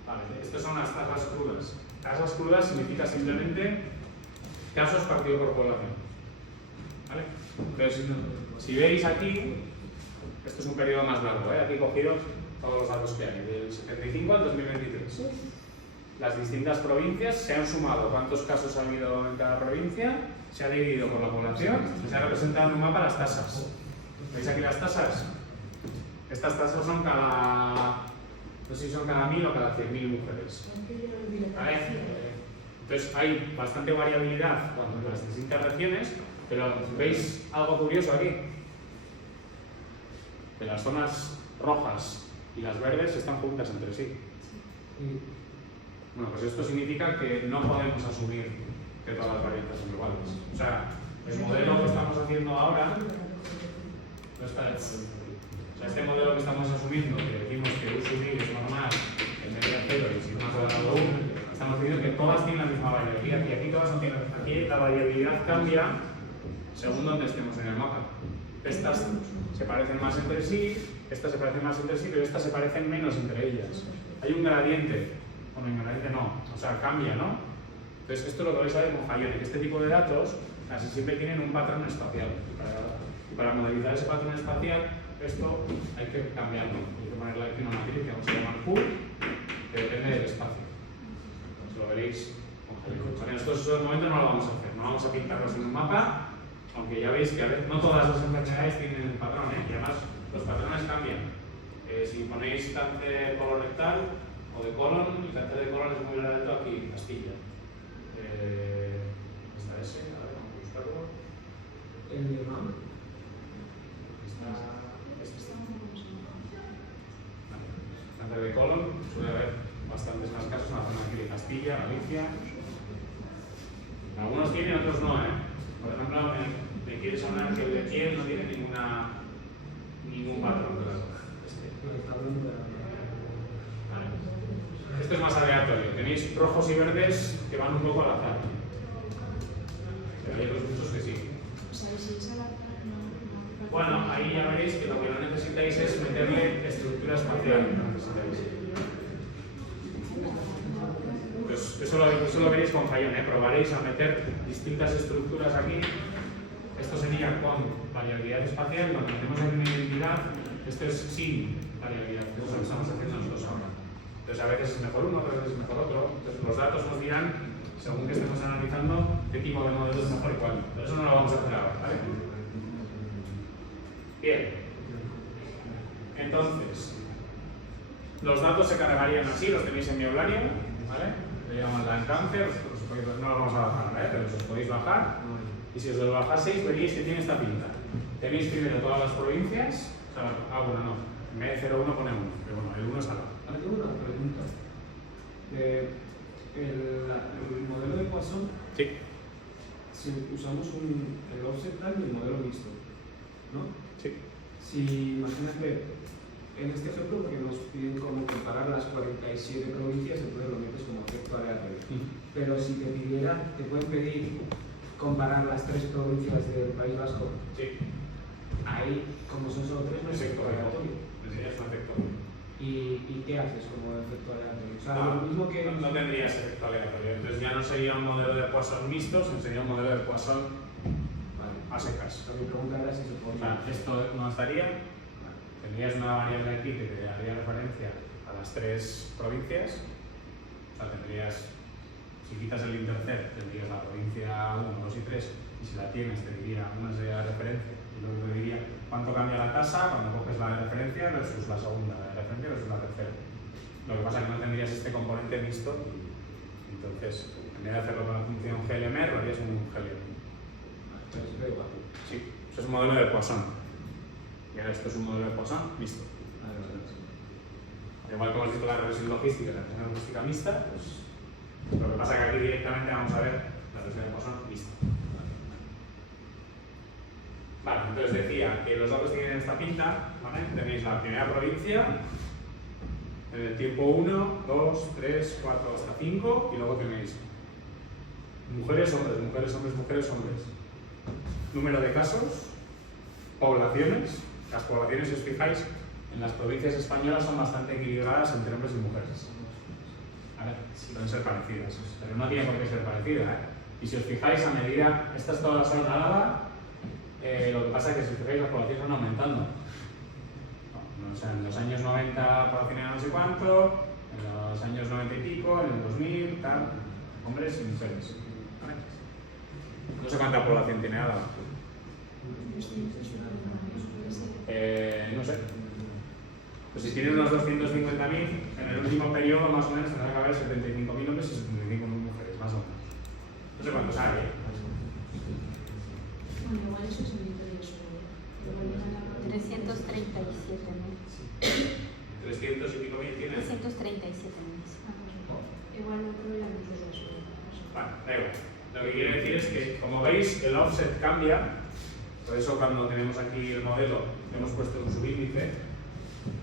Vale, estas son las tasas crudas. Tasas crudas significa simplemente casos partido por población. ¿Vale? Entonces, si veis aquí, esto es un periodo más largo, aquí he cogido todos los datos que hay, del 75 al 2023. Las distintas provincias se han sumado cuántos casos ha habido en cada provincia, se ha dividido por la población y se ha representado en un mapa las tasas. ¿Veis aquí las tasas? Estas tasas son cada, no sé si son cada 1000 o cada 100.000 mujeres. ¿Vale? Entonces hay bastante variabilidad en las distintas regiones, pero ¿veis algo curioso aquí? Que las zonas rojas y las verdes están juntas entre sí. Bueno, pues esto significa que no podemos asumir que todas las variantes son iguales. O sea, el modelo que estamos haciendo ahora no está hecho. O sea, este modelo que estamos asumiendo, que decimos que U sub I es normal, el medio 0 y sigma cuadrado 1, estamos diciendo que todas tienen la misma variabilidad y aquí todas no tienen. Aquí la variabilidad cambia según donde estemos en el mapa. Estas se parecen más entre sí, estas se parecen más entre sí, pero estas se parecen menos entre ellas. Hay un gradiente, bueno, un gradiente no, o sea, cambia, ¿no? Entonces, esto es lo que vais a ver con Fallone, que este tipo de datos casi siempre tienen un patrón espacial. Y para modelizar ese patrón espacial, esto hay que cambiarlo. Hay que ponerle aquí una matriz que vamos a llamar Q, que depende del espacio. Entonces, lo veréis con Fallone. Vale, nosotros en el momento no lo vamos a hacer, no vamos a pintarlos en un mapa. Aunque ya veis que a veces no todas las enfermedades tienen un patrón, y además los patrones cambian. Si ponéis cáncer colorectal o de colon, el cáncer de colon es muy alto aquí en Castilla. ¿Está ese? A ver, vamos a buscarlo. ¿El de MAM? Este está. Cáncer de colon. bastantes más casos en la zona aquí de Castilla, Galicia. Algunos tienen, otros no, ¿eh? Por ejemplo, me quieres hablar que el de piel no tiene ningún patrón. Vale. Esto es más aleatorio. Tenéis rojos y verdes que van un poco al azar. Pero hay otros muchos que sí. O sea, si es al azar, no. Bueno, ahí ya veréis que lo que no necesitáis es meterle estructura espacial. No necesitáis. Pues eso lo veréis con Fallón, ¿eh? Probaréis a meter distintas estructuras aquí. Esto sería con variabilidad espacial. Cuando metemos aquí una identidad, esto es sin variabilidad. Eso es lo que estamos haciendo nosotros ahora. Entonces, a veces es mejor uno, otras veces es mejor otro. Entonces, los datos nos dirán, según que estemos analizando, qué tipo de modelo es mejor y cuál. Pero eso no lo vamos a hacer ahora, ¿vale? Bien. Entonces, los datos se cargarían así, los tenéis en mi Eulalia, ¿vale? Le llaman la alcance, no los vamos a bajar, ¿vale? Pero os podéis bajar. Y si os lo bajaseis, veríais que tiene esta pinta. Tenéis primero todas las provincias. O sea, bueno, no. En vez de 0,1 pone 1. Pero bueno, el 1 es algo. Ahora tengo una pregunta. El modelo de Poisson, Sí. si usamos el offset tal y el modelo mixto, ¿no? Sí. Si, imagínate, en este ejemplo, porque nos piden como comparar las 47 provincias, entonces lo metes como efecto aleatorio. Pero si te pueden pedir comparar las 3 provincias del País Vasco, Sí. ahí, como son solo 3, no es efecto aleatorio. Enseñas un efecto. ¿Y qué haces como efecto aleatorio? O sea, No, lo mismo que... no tendrías efecto aleatorio. Entonces ya no sería un modelo de Poisson mixto, sería un modelo de Poisson Vale. a secas. Pero mi pregunta era si se O podía... sea, esto no estaría. Tendrías una variable aquí que te daría referencia a las 3 provincias. O sea, tendrías, si quitas el intercept, tendrías la provincia 1, 2 y 3. Y si la tienes, te diría una serie de referencia. Y luego te diría cuánto cambia la tasa cuando coges la de referencia versus la segunda, la de referencia versus la tercera. Lo que pasa es que no tendrías este componente mixto. Y entonces, en vez de hacerlo con la función GLMR, lo harías en un GLM. Pero es igual. Sí, eso es un modelo de Poisson. Y ahora esto es un modelo de Poisson mixto. Igual que hemos visto la regresión logística, la regresión logística mixta, pues lo que pasa es que aquí directamente vamos a ver la regresión de Poisson mixta. Vale, entonces decía que los datos tienen esta pinta, ¿vale? Tenéis la primera provincia, en el tiempo 1, 2, 3, 4 hasta 5, y luego tenéis mujeres, hombres, mujeres, hombres, mujeres, hombres. Número de casos, poblaciones. Las poblaciones, si os fijáis, en las provincias españolas son bastante equilibradas entre hombres y mujeres. ¿Vale? Pueden ser parecidas, pero no tiene por qué ser parecida, ¿eh? Y si os fijáis, a medida, esta es toda la zona de Álava, lo que pasa es que si os fijáis, las poblaciones van aumentando. No, o sea, en los años 90 población era no sé cuánto, en los años 90 y pico, en el 2000, tal, hombres y mujeres. ¿Vale? No sé cuánta población tiene Álava. No sé. Pues si tienen unos 250.000, en el último periodo más o menos tendrán que haber 75.000 hombres y 75.000 mujeres, más o menos. No sé cuántos hay, ¿eh? Bueno, igual eso es un mito de eso. Igual era la 337 mil. 300 y pico mil tienen. 337 mil. Igual no creo la mito de eso. Vale, da igual. Lo que quiero decir es que, como veis, el offset cambia. Por eso cuando tenemos aquí el modelo, hemos puesto un subíndice.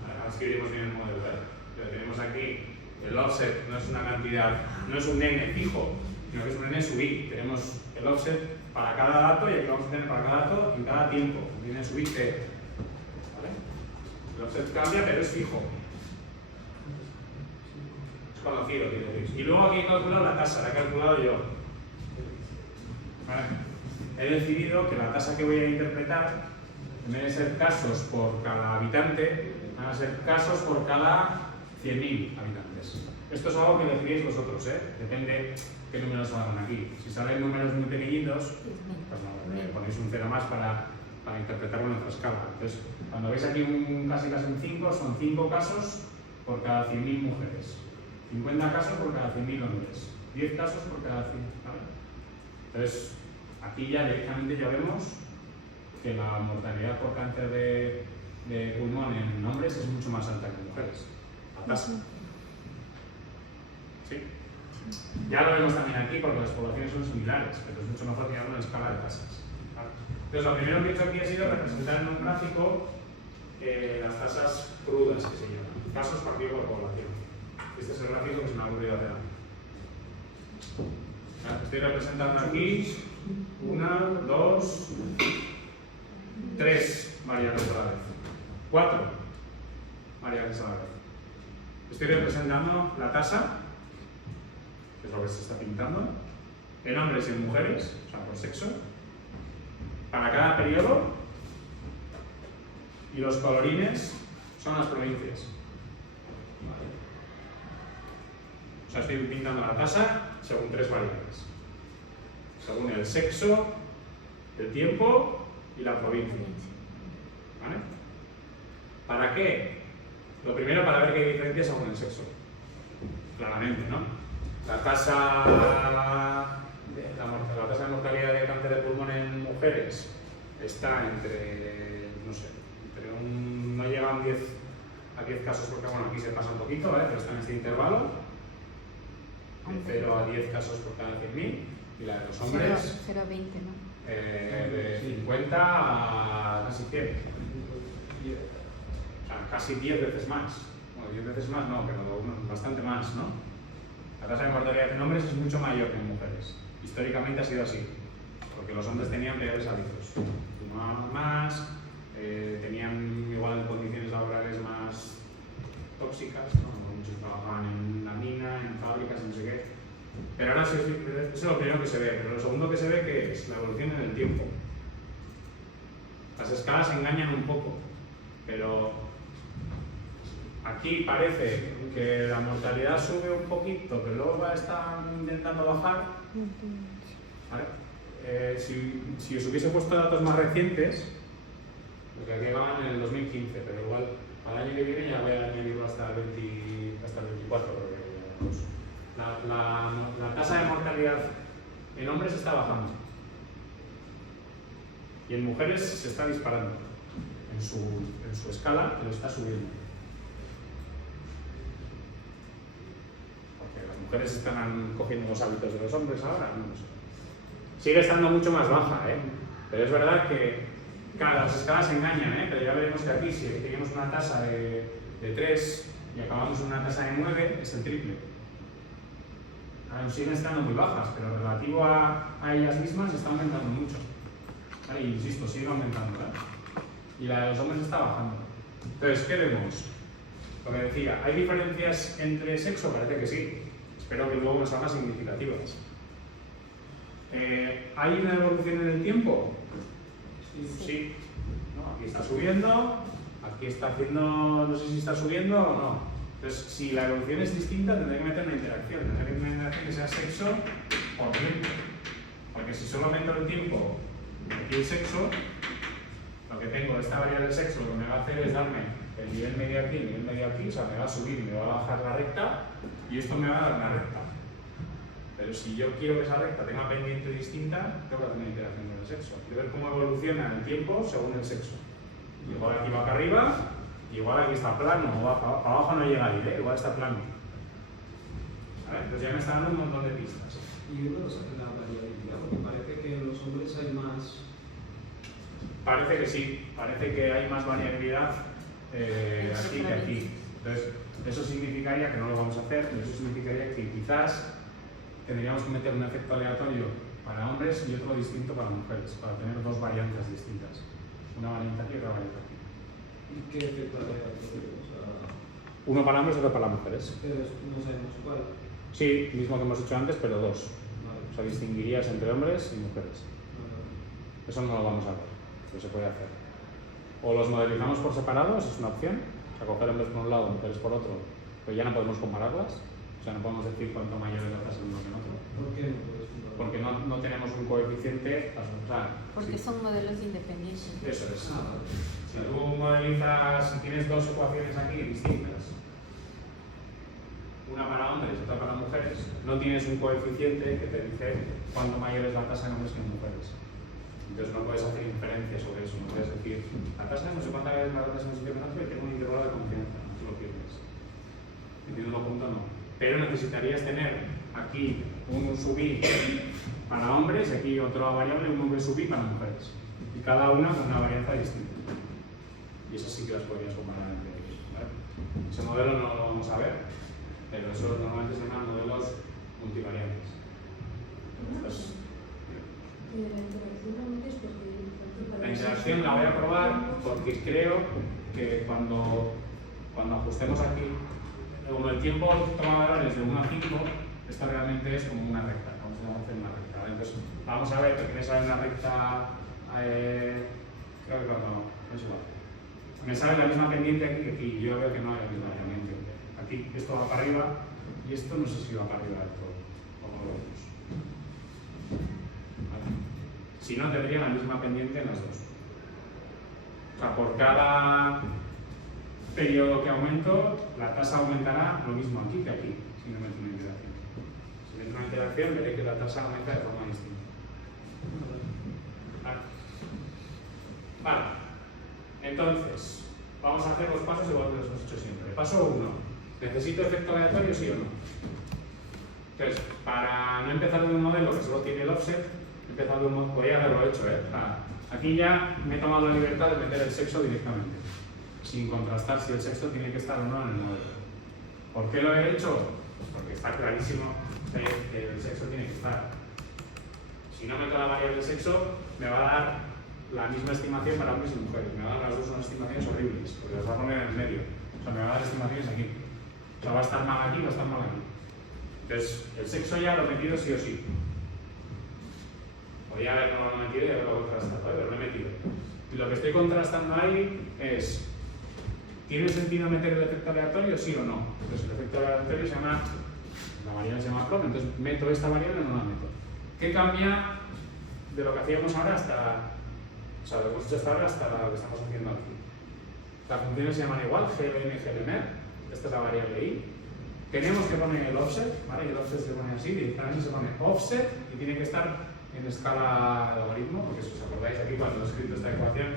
Ahora escribimos bien el modelo, ¿eh? Pero tenemos aquí el offset, no es una cantidad, no es un n fijo, sino que es un n sub i. Tenemos el offset para cada dato y aquí vamos a tener para cada dato en cada tiempo. Viene sub i t. ¿Vale? El offset cambia, pero es fijo. Es conocido, quiero decir. Y luego aquí he calculado la tasa, la he calculado yo. ¿Vale? He decidido que la tasa que voy a interpretar, en vez de ser casos por cada habitante, van a ser casos por cada 100.000 habitantes. Esto es algo que decidís vosotros, ¿eh? Depende qué números salgan aquí. Si salen números muy pequeñitos, pues no, le ponéis un 0 más para interpretarlo en otra escala. Entonces, cuando veis aquí un casi un 5, son 5 casos por cada 100.000 mujeres, 50 casos por cada 100.000 hombres, 10 casos por cada 100, ¿vale? Entonces, aquí ya directamente ya vemos que la mortalidad por cáncer de pulmón en hombres es mucho más alta que en mujeres. La tasa. Ya lo vemos también aquí porque las poblaciones son similares, pero es mucho mejor mirarlo en escala de tasas. ¿Vale? Entonces, lo primero que he hecho aquí ha sido representar en un gráfico las tasas crudas, que se llaman, casos partido por población. Este es el gráfico que se me ha ocurrido hacer a mí. Estoy representando aquí 1, 2, 3 variables a la vez, 4 variables a la vez. Estoy representando la tasa, que es lo que se está pintando, en hombres y en mujeres, o sea, por sexo, para cada periodo, y los colorines son las provincias. O sea, estoy pintando la tasa según 3 variables. Según el sexo, el tiempo y la provincia. ¿Vale? ¿Para qué? Lo primero, para ver que hay diferencias según el sexo. Claramente, ¿no? La tasa de mortalidad de cáncer de pulmón en mujeres está entre, no sé, no llegan 10 a 10 casos, porque bueno, aquí se pasa un poquito, ¿vale? Pero está en este intervalo, de 0 a 10 casos por cada 100.000, y la de los hombres 0 a 20, ¿no? De 50 a casi 100. O sea, casi 10 veces más. Bueno, 10 veces más no, pero bastante más, ¿no? La tasa de mortalidad en hombres es mucho mayor que en mujeres. Históricamente ha sido así, porque los hombres tenían peores hábitos. Fumaban más, tenían igual condiciones laborales más tóxicas, ¿no? Muchos trabajaban en la mina, en fábricas, no sé qué. Pero ahora eso es lo primero que se ve. Pero lo segundo que se ve que es la evolución en el tiempo. Las escalas engañan un poco, pero aquí parece que la mortalidad sube un poquito, pero luego va a estar intentando bajar. ¿Vale? Si os hubiese puesto datos más recientes, porque aquí van en el 2015, pero igual al año que viene ya voy a añadirlo hasta el 24, creo que la tasa de mortalidad en hombres está bajando y en mujeres se está disparando en su escala, pero está subiendo. Porque las mujeres están cogiendo los hábitos de los hombres ahora, no lo sé. Sigue estando mucho más baja, pero es verdad que las escalas engañan, pero ya veremos que aquí si tenemos una tasa de 3 y acabamos en una tasa de 9, es el triple. Siguen estando muy bajas, pero relativo a ellas mismas está aumentando mucho. ¿Vale? Y insisto, sigue aumentando. Y la de los hombres está bajando. Entonces, ¿qué vemos? Lo que decía, ¿hay diferencias entre sexo? Parece que sí. Espero que luego nos salgan significativas. ¿Hay una evolución en el tiempo? Sí. ¿No? Aquí está subiendo, aquí está haciendo, no sé si está subiendo o no. Entonces, si la evolución es distinta, tendré que meter una interacción. Tendré que meter una interacción que sea sexo o tiempo. Porque si solo meto el tiempo y el sexo, lo que tengo, esta variable del sexo, lo que me va a hacer es darme el nivel medio aquí, el nivel medio aquí, o sea, me va a subir y me va a bajar la recta, y esto me va a dar una recta. Pero si yo quiero que esa recta tenga pendiente distinta, tengo que tener interacción con el sexo. Quiero ver cómo evoluciona el tiempo según el sexo. Igual aquí va acá arriba, igual aquí está plano, o para abajo no llega ahí, igual está plano. ¿Vale? Entonces ya me está dando un montón de pistas. Y una cosa, la variabilidad, porque parece que en los hombres hay más. Parece que sí, parece que hay más variabilidad aquí que aquí. Entonces, eso significaría que no lo vamos a hacer, pero eso significaría que quizás tendríamos que meter un efecto aleatorio para hombres y otro distinto para mujeres, para tener dos variantes distintas. Una variante aquí y otra variante aquí. ¿Y qué efecto aleatorio? O sea, uno para hombres y otro para mujeres. pero no sabemos cuál. Sí, mismo que hemos hecho antes, pero dos. Vale. O sea, distinguirías entre hombres y mujeres. Vale. Eso no lo vamos a ver, pero se puede hacer. O los modelizamos por separado, esa es una opción. O sea, coger hombres por un lado, mujeres por otro, pero ya no podemos compararlas. O sea, no podemos decir cuánto mayor es la tasa en uno que en otro. ¿Por qué no puedes comparar? Porque no tenemos un coeficiente. O sea, Porque sí. son modelos independientes. Eso es. Vale. Si tú modelizas, si tienes dos ecuaciones aquí distintas, una para hombres y otra para mujeres, no tienes un coeficiente que te dice cuánto mayor es la tasa en hombres que en mujeres. Entonces no puedes hacer inferencias sobre eso, no puedes decir la tasa no sé cuánta es la tasa en un sitio que en otro y tengo un intervalo de confianza, no te lo pierdes. Entiendo lo punto no. Pero necesitarías tener aquí un sub i para hombres y aquí otra variable, un v sub i para mujeres. Y cada una con una varianza distinta. Y esas sí que las podrías comparar entre ellos. ¿Vale? Ese modelo no lo vamos a ver, pero eso normalmente se llaman modelos multivariantes. Entonces, la interacción la voy a probar porque creo que cuando ajustemos aquí, como el tiempo toma valores de 1 a 5, esto realmente es como una recta. Vamos a hacer una recta. ¿Vale? Entonces, vamos a ver que me sale una recta. Creo que cuando. Es igual. Me sale la misma pendiente aquí que aquí. Yo veo que no hay la misma pendiente. Aquí esto va para arriba y esto no sé si va para arriba del todo. ¿Cómo lo vemos? ¿Vale? Si no, tendría la misma pendiente en las dos. O sea, por cada periodo que aumento, la tasa aumentará lo mismo aquí que aquí, si no meto una interacción. Si meto una interacción, veré que la tasa aumenta de forma distinta. Vale. Entonces, vamos a hacer los pasos igual que los hemos hecho siempre. Paso 1. ¿Necesito efecto aleatorio, sí o no? Entonces, para no empezar de un modelo que solo tiene el offset, empezar de un modelo, podría haberlo hecho, ¿eh? Aquí ya me he tomado la libertad de meter el sexo directamente, sin contrastar si el sexo tiene que estar o no en el modelo. ¿Por qué lo he hecho? Pues porque está clarísimo que el sexo tiene que estar. Si no meto la variable sexo, me va a dar la misma estimación para hombres y mujeres. Me va a dar las dos unas estimaciones horribles, porque las va a poner en el medio. O sea, me va a dar estimaciones aquí. O sea, va a estar mal aquí, va a estar mal aquí. Entonces, el sexo ya lo he metido sí o sí. Podría haberlo metido y haberlo contrastado, pero lo he metido. Y lo que estoy contrastando ahí es, ¿tiene sentido meter el efecto aleatorio, sí o no? Entonces, el efecto aleatorio se llama, la variable se llama prom, entonces meto esta variable o no la meto. ¿Qué cambia de lo que hacíamos ahora hasta, o sea, lo que hemos hecho hasta ahora hasta lo que estamos haciendo aquí? Las funciones se llaman igual, gln, glmer, esta es la variable i. Tenemos que poner el offset, ¿vale? Y el offset se pone así, directamente se pone offset y tiene que estar en escala de logaritmo, porque si os acordáis aquí cuando he escrito esta ecuación,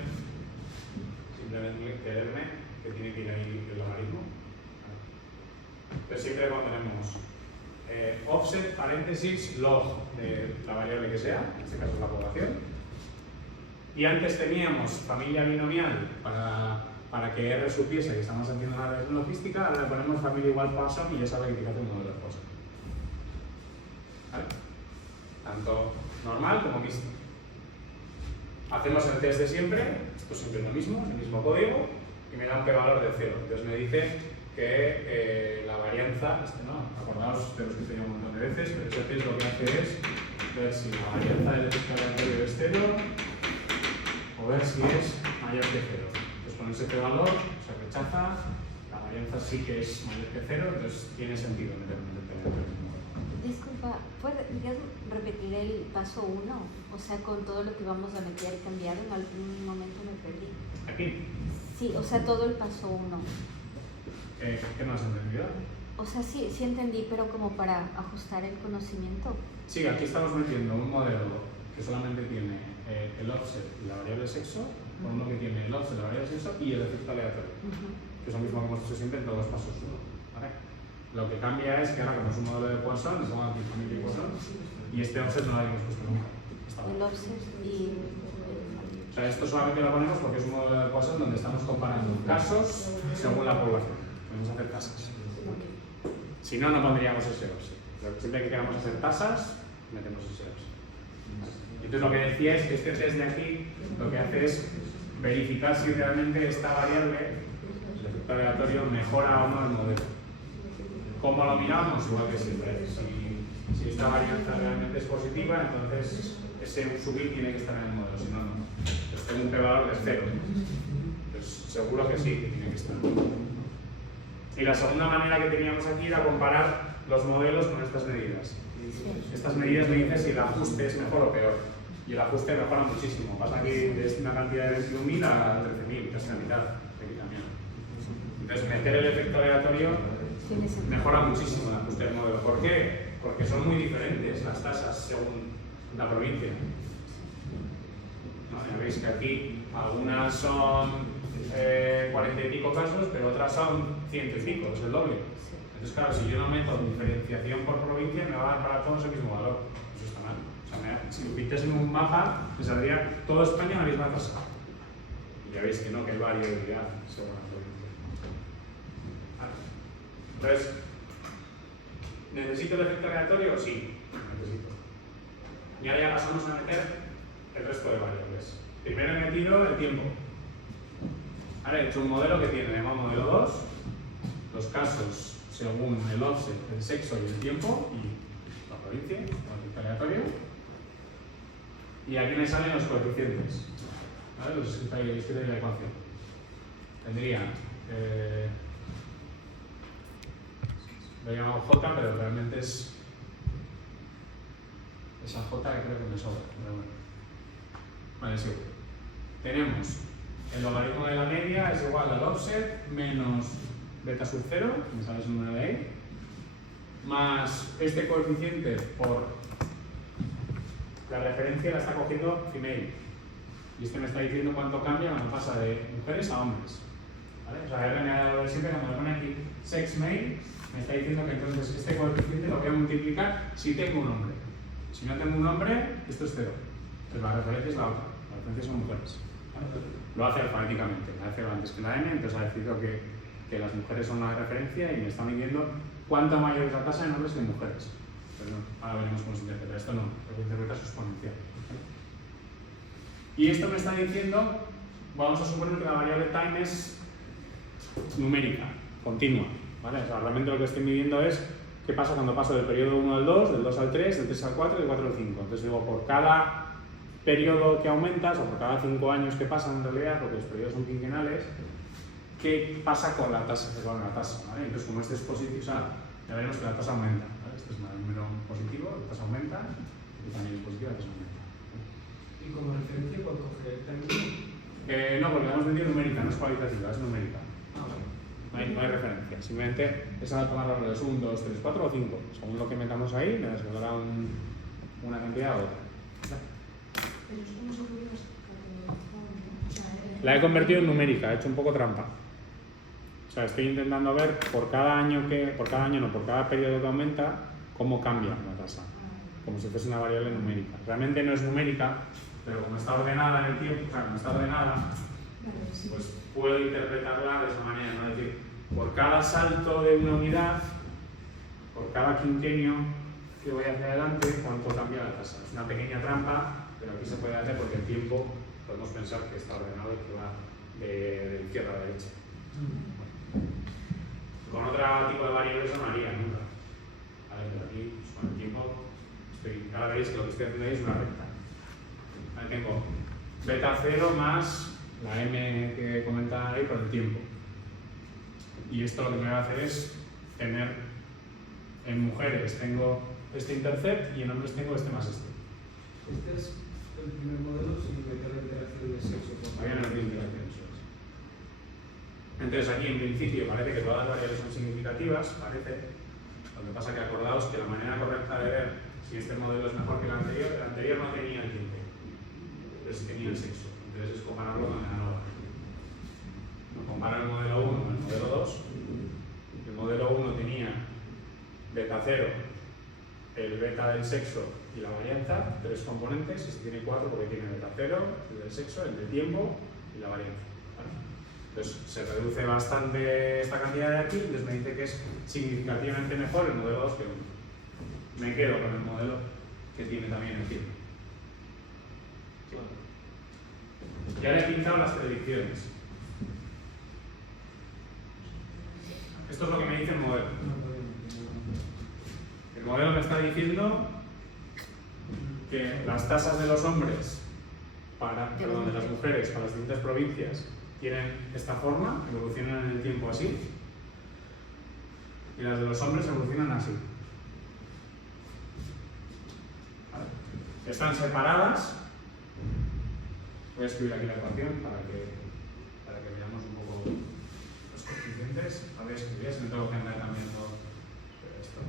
simplemente quererme que tiene que ir ahí el logaritmo. Entonces siempre cuando tenemos offset, paréntesis, log de la variable que sea, en este caso es la población, y antes teníamos familia binomial para que R supiese que estamos haciendo una red logística, ahora le ponemos familia igual Poisson y ya sabe que hace un modelo de Poisson. ¿Vale? Tanto normal como mixto. Hacemos el test de siempre, esto siempre es lo mismo, el mismo código, y me da un p-valor de 0. Entonces me dice que la varianza, acordaos de los que tenía un montón de veces, pero ese test lo que hace es ver si la varianza del efecto aleatorio es 0 o ver si es mayor que 0. Entonces con ese p-valor se rechaza, la varianza sí que es mayor que 0, entonces tiene sentido meter un efecto aleatorio. Disculpa, ¿puedes repetir el paso 1? O sea, con todo lo que vamos a meter y cambiar, en algún momento me perdí. ¿Aquí? Sí, o sea, todo el paso 1. ¿Qué no has entendido? O sea, sí entendí, pero como para ajustar el conocimiento. Sí, aquí estamos metiendo un modelo que solamente tiene el offset y la variable sexo, con uno que tiene el offset, la variable sexo y el efecto aleatorio, que es lo mismo que hemos hecho siempre en todos los pasos 1. ¿Vale? Lo que cambia es que ahora como es un modelo de Poisson, es como aquí familia Poisson, y este offset no lo habíamos puesto nunca. El offset y... O sea, esto solamente lo ponemos porque es un modelo de Poisson donde estamos comparando casos según la población. Podemos hacer tasas. Si no, no pondríamos ese offset. Pero siempre que queramos hacer tasas, metemos ese offset. Entonces lo que decía es que este test de aquí lo que hace es verificar si realmente esta variable, el efecto aleatorio, mejora o no el modelo. ¿Cómo lo miramos? Igual que siempre. Si esta varianza realmente es positiva, entonces ese subir tiene que estar en el modelo, si no, no. Entonces tengo un p-valor de 0. Pues seguro que sí, que tiene que estar. Y la segunda manera que teníamos aquí era comparar los modelos con estas medidas. Estas medidas me dicen si el ajuste es mejor o peor. Y el ajuste mejora muchísimo. Pasa aquí de una cantidad de 21.000 a 13.000, casi la mitad de aquí también. Entonces meter el efecto aleatorio mejora muchísimo el ajuste del modelo. ¿Por qué? Porque son muy diferentes las tasas según la provincia. ¿No? Ya veis que aquí algunas son 40 y pico casos, pero otras otras son 100 y pico, es el doble. Sí. Entonces, claro, si yo no meto diferenciación por provincia, me va a dar para todos el mismo valor. Eso está mal. O sea, si lo pintas en un mapa, me saldría toda España a la misma tasa. Y ya veis que no, que hay variabilidad según la provincia. Vale. Entonces, ¿necesito el efecto aleatorio? Sí, necesito. Y ahora ya pasamos a meter el resto de variables. Primero he metido el tiempo. Ahora he hecho un modelo que tiene, llamado modelo 2, los casos según el offset, el sexo y el tiempo, y la provincia, el efecto aleatorio. Y aquí me salen los coeficientes, ¿vale? Los escritos de la ecuación. Tendría, lo he llamado J, pero realmente es esa J que creo que me sobra, pero bueno. Vale, sí. Tenemos el logaritmo de la media es igual al offset menos beta sub 0, me sale ese número de ahí, más este coeficiente por la referencia la está cogiendo female. Y este me está diciendo cuánto cambia cuando pasa de mujeres a hombres. ¿Vale? O sea, R me ha dado siempre cuando me pone aquí sex male, me está diciendo que entonces este coeficiente lo voy a multiplicar si tengo un hombre. Si no tengo un hombre, esto es 0. Entonces la referencia es la otra. La referencia son mujeres. ¿Vale? Lo hace alfabéticamente, la hace antes que la M, entonces ha decidido que las mujeres son la referencia y me está midiendo cuánto mayor es la tasa en hombres que en mujeres. Pero no, ahora veremos cómo se interpreta. Esto no, lo que interpreta es exponencial. Y esto me está diciendo, vamos a suponer que la variable time es numérica, continua. ¿Vale? O sea, realmente lo que estoy midiendo es qué pasa cuando paso del periodo 1 al 2, del 2 al 3, del 3 al 4 y del 4 al 5. Entonces digo, por cada periodo que aumentas, o por cada 5 años que pasan en realidad, porque los periodos son quinquenales, ¿qué pasa con la tasa? ¿Vale? Entonces, como este es positivo, o sea, ya veremos que la tasa aumenta. ¿Vale? Este es un número positivo, la tasa aumenta, y también es positivo, la tasa aumenta. ¿Y como referencia cuál coger también? No, porque la hemos metido numérica, no es cualitativa, es numérica. Ah, vale. No hay referencia, simplemente es a tomar valores 1, 2, 3, 4 o 5. Según lo que metamos ahí, me descargará una cantidad u otra. Pero esto no se puede La he convertido en numérica, he hecho un poco trampa. O sea, estoy intentando ver por cada periodo que aumenta, cómo cambia la tasa. Como si fuese una variable numérica. Realmente no es numérica, pero como está ordenada en el tiempo, o sea, como está ordenada, pues puedo interpretarla de esa manera, ¿no? Es decir, por cada salto de una unidad, por cada quinquenio que voy hacia adelante, cuánto cambia la tasa. Es una pequeña trampa, pero aquí se puede hacer porque el tiempo podemos pensar que está ordenado y que va de izquierda a derecha. Con otro tipo de variables no haría nunca. ¿Vale? Pero aquí, pues, con el tiempo, cada vez que lo que estoy haciendo ahí es una recta. Ahí tengo beta 0 más la m que comentaba ahí por el tiempo. Y esto lo que me va a hacer es tener, en mujeres tengo este intercept y en hombres tengo este más este. Este es el primer modelo sin meter la interacción de sexo. Todavía no tiene interacción. Entonces aquí en principio parece que todas las variables son significativas, parece. Lo que pasa que acordaos que la manera correcta de ver si este modelo es mejor que el anterior no tenía el tiempo, pero sí tenía el sexo. Entonces es compararlo de manera nueva. Comparo el modelo 1 con el modelo 2. El modelo 1 tenía beta 0, el beta del sexo y la varianza, 3 componentes, y este tiene 4 porque tiene beta 0, el del sexo, el del tiempo y la varianza. ¿Vale? Entonces se reduce bastante esta cantidad de aquí, entonces me dice que es significativamente mejor el modelo 2 que el 1. Me quedo con el modelo que tiene también el tiempo. Y ahora he pintado las predicciones. Esto es lo que me dice el modelo. El modelo me está diciendo que las tasas de los hombres, de las mujeres para las distintas provincias tienen esta forma, evolucionan en el tiempo así, y las de los hombres evolucionan así. ¿Vale? Están separadas. Voy a escribir aquí la ecuación para que veamos un poco los coeficientes. La voy a escribir, si no tengo que andar cambiando esto.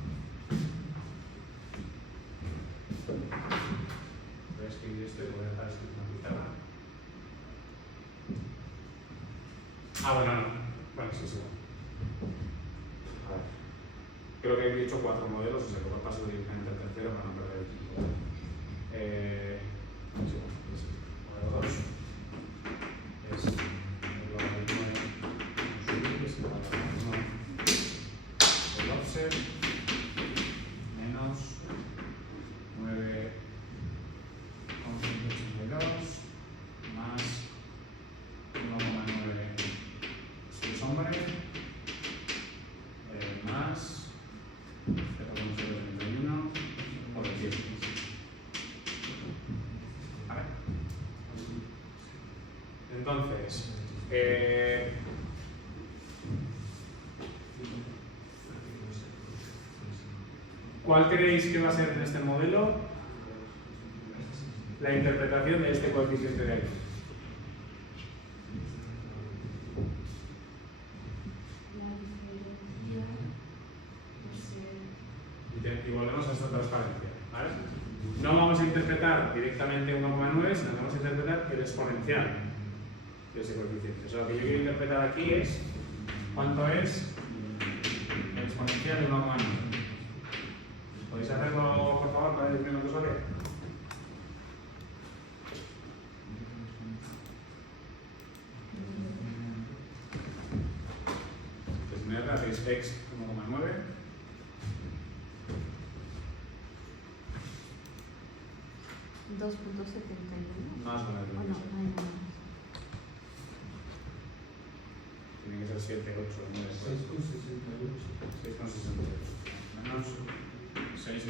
Voy a escribir esto y lo voy a dejar escrito en la pizarra. Bueno, sí. Creo que he dicho 4 modelos, o sea que paso directamente al tercero para no perder el tiempo. Modelo 2 es el logaritmo de subir, es igual al 1 del offset menos 9,182 más 1,9 si es hombre más 0,031 por el 10. ¿Vale? Entonces, ¿cuál creéis que va a ser en este modelo la interpretación de este coeficiente de aquí? Y volvemos a esta transparencia, ¿vale? No vamos a interpretar directamente 1,9, sino que vamos a interpretar el exponencial de ese coeficiente. O sea, lo que yo quiero interpretar aquí es cuánto es el exponencial de 1,9. ¿Podéis hacerlo, por favor, para decirme lo que os vale? Pues me hacéis x 1,9 2.71. más o menos. Oh, no, Tiene que ser 7, 8, 9, 6,68 menos 6,7.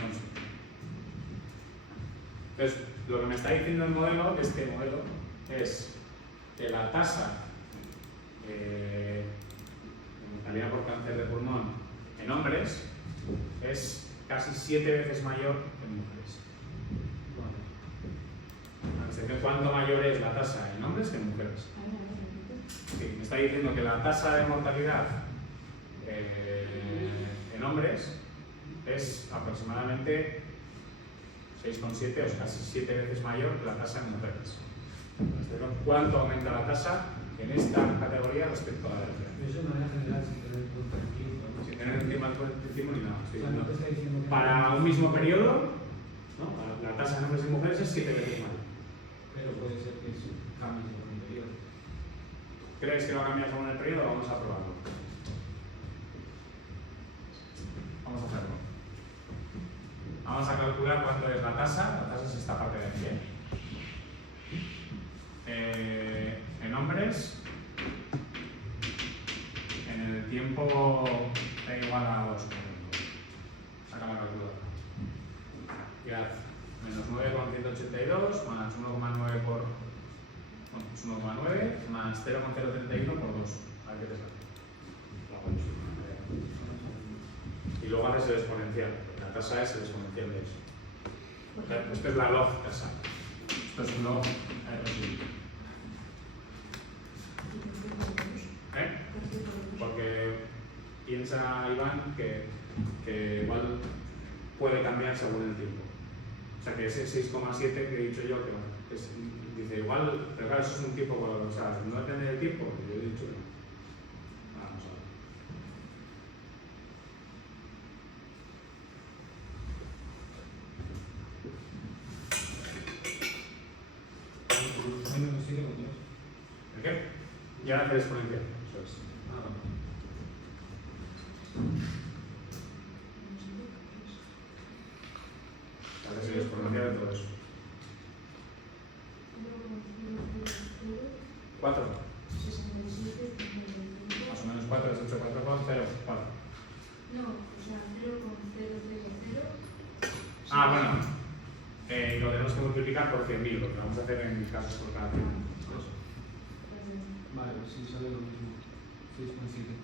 Entonces, lo que me está diciendo el modelo, este modelo, es que la tasa de mortalidad por cáncer de pulmón en hombres es casi 7 veces mayor que en mujeres. ¿Cuánto mayor es la tasa en hombres que en mujeres? Sí, me está diciendo que la tasa de mortalidad en hombres es aproximadamente 6,7 o casi 7 veces mayor que la tasa en mujeres. ¿Cuánto aumenta la tasa en esta categoría respecto a la de mujeres? Eso de manera general, sin tener en cuenta el tiempo. Sin tener el tiempo ni nada. O sea, no te está diciendo que Para un mismo periodo, ¿no? La tasa en hombres y mujeres es 7 veces mayor. pero puede ser que cambie según el periodo. ¿Crees que va a cambiar según el periodo? Vamos a probarlo. Vamos a hacerlo. Vamos a calcular cuánto es la tasa. La tasa es esta parte de aquí. En hombres, en el tiempo t igual a 2. Saca la calculadora. Mirad, menos 9,182 más 1,9 por... Bueno, es 1,9 más 0,031 por 2. A ver qué te sale. Y luego haces el exponencial. La tasa es el exponencial de eso. Esto es la log tasa. Esto es log Porque piensa Iván que igual puede cambiar según el tiempo. O sea que ese 6,7 que he dicho yo, que dice igual, pero claro, eso es un tiempo, o sea, no depende del tiempo, yo he dicho que no. Vamos a ver. ¿El qué? Ya hace exponencial. Eso es. Haces el exponencial de todo eso. 4. Más o menos 4, has hecho 4,0, 4. No, o sea, 0,000. Ah, bueno. Lo tenemos que multiplicar por 100.000, lo que vamos a hacer en casos por cada 100. Vale, pues sí, sale lo mismo. 6,7.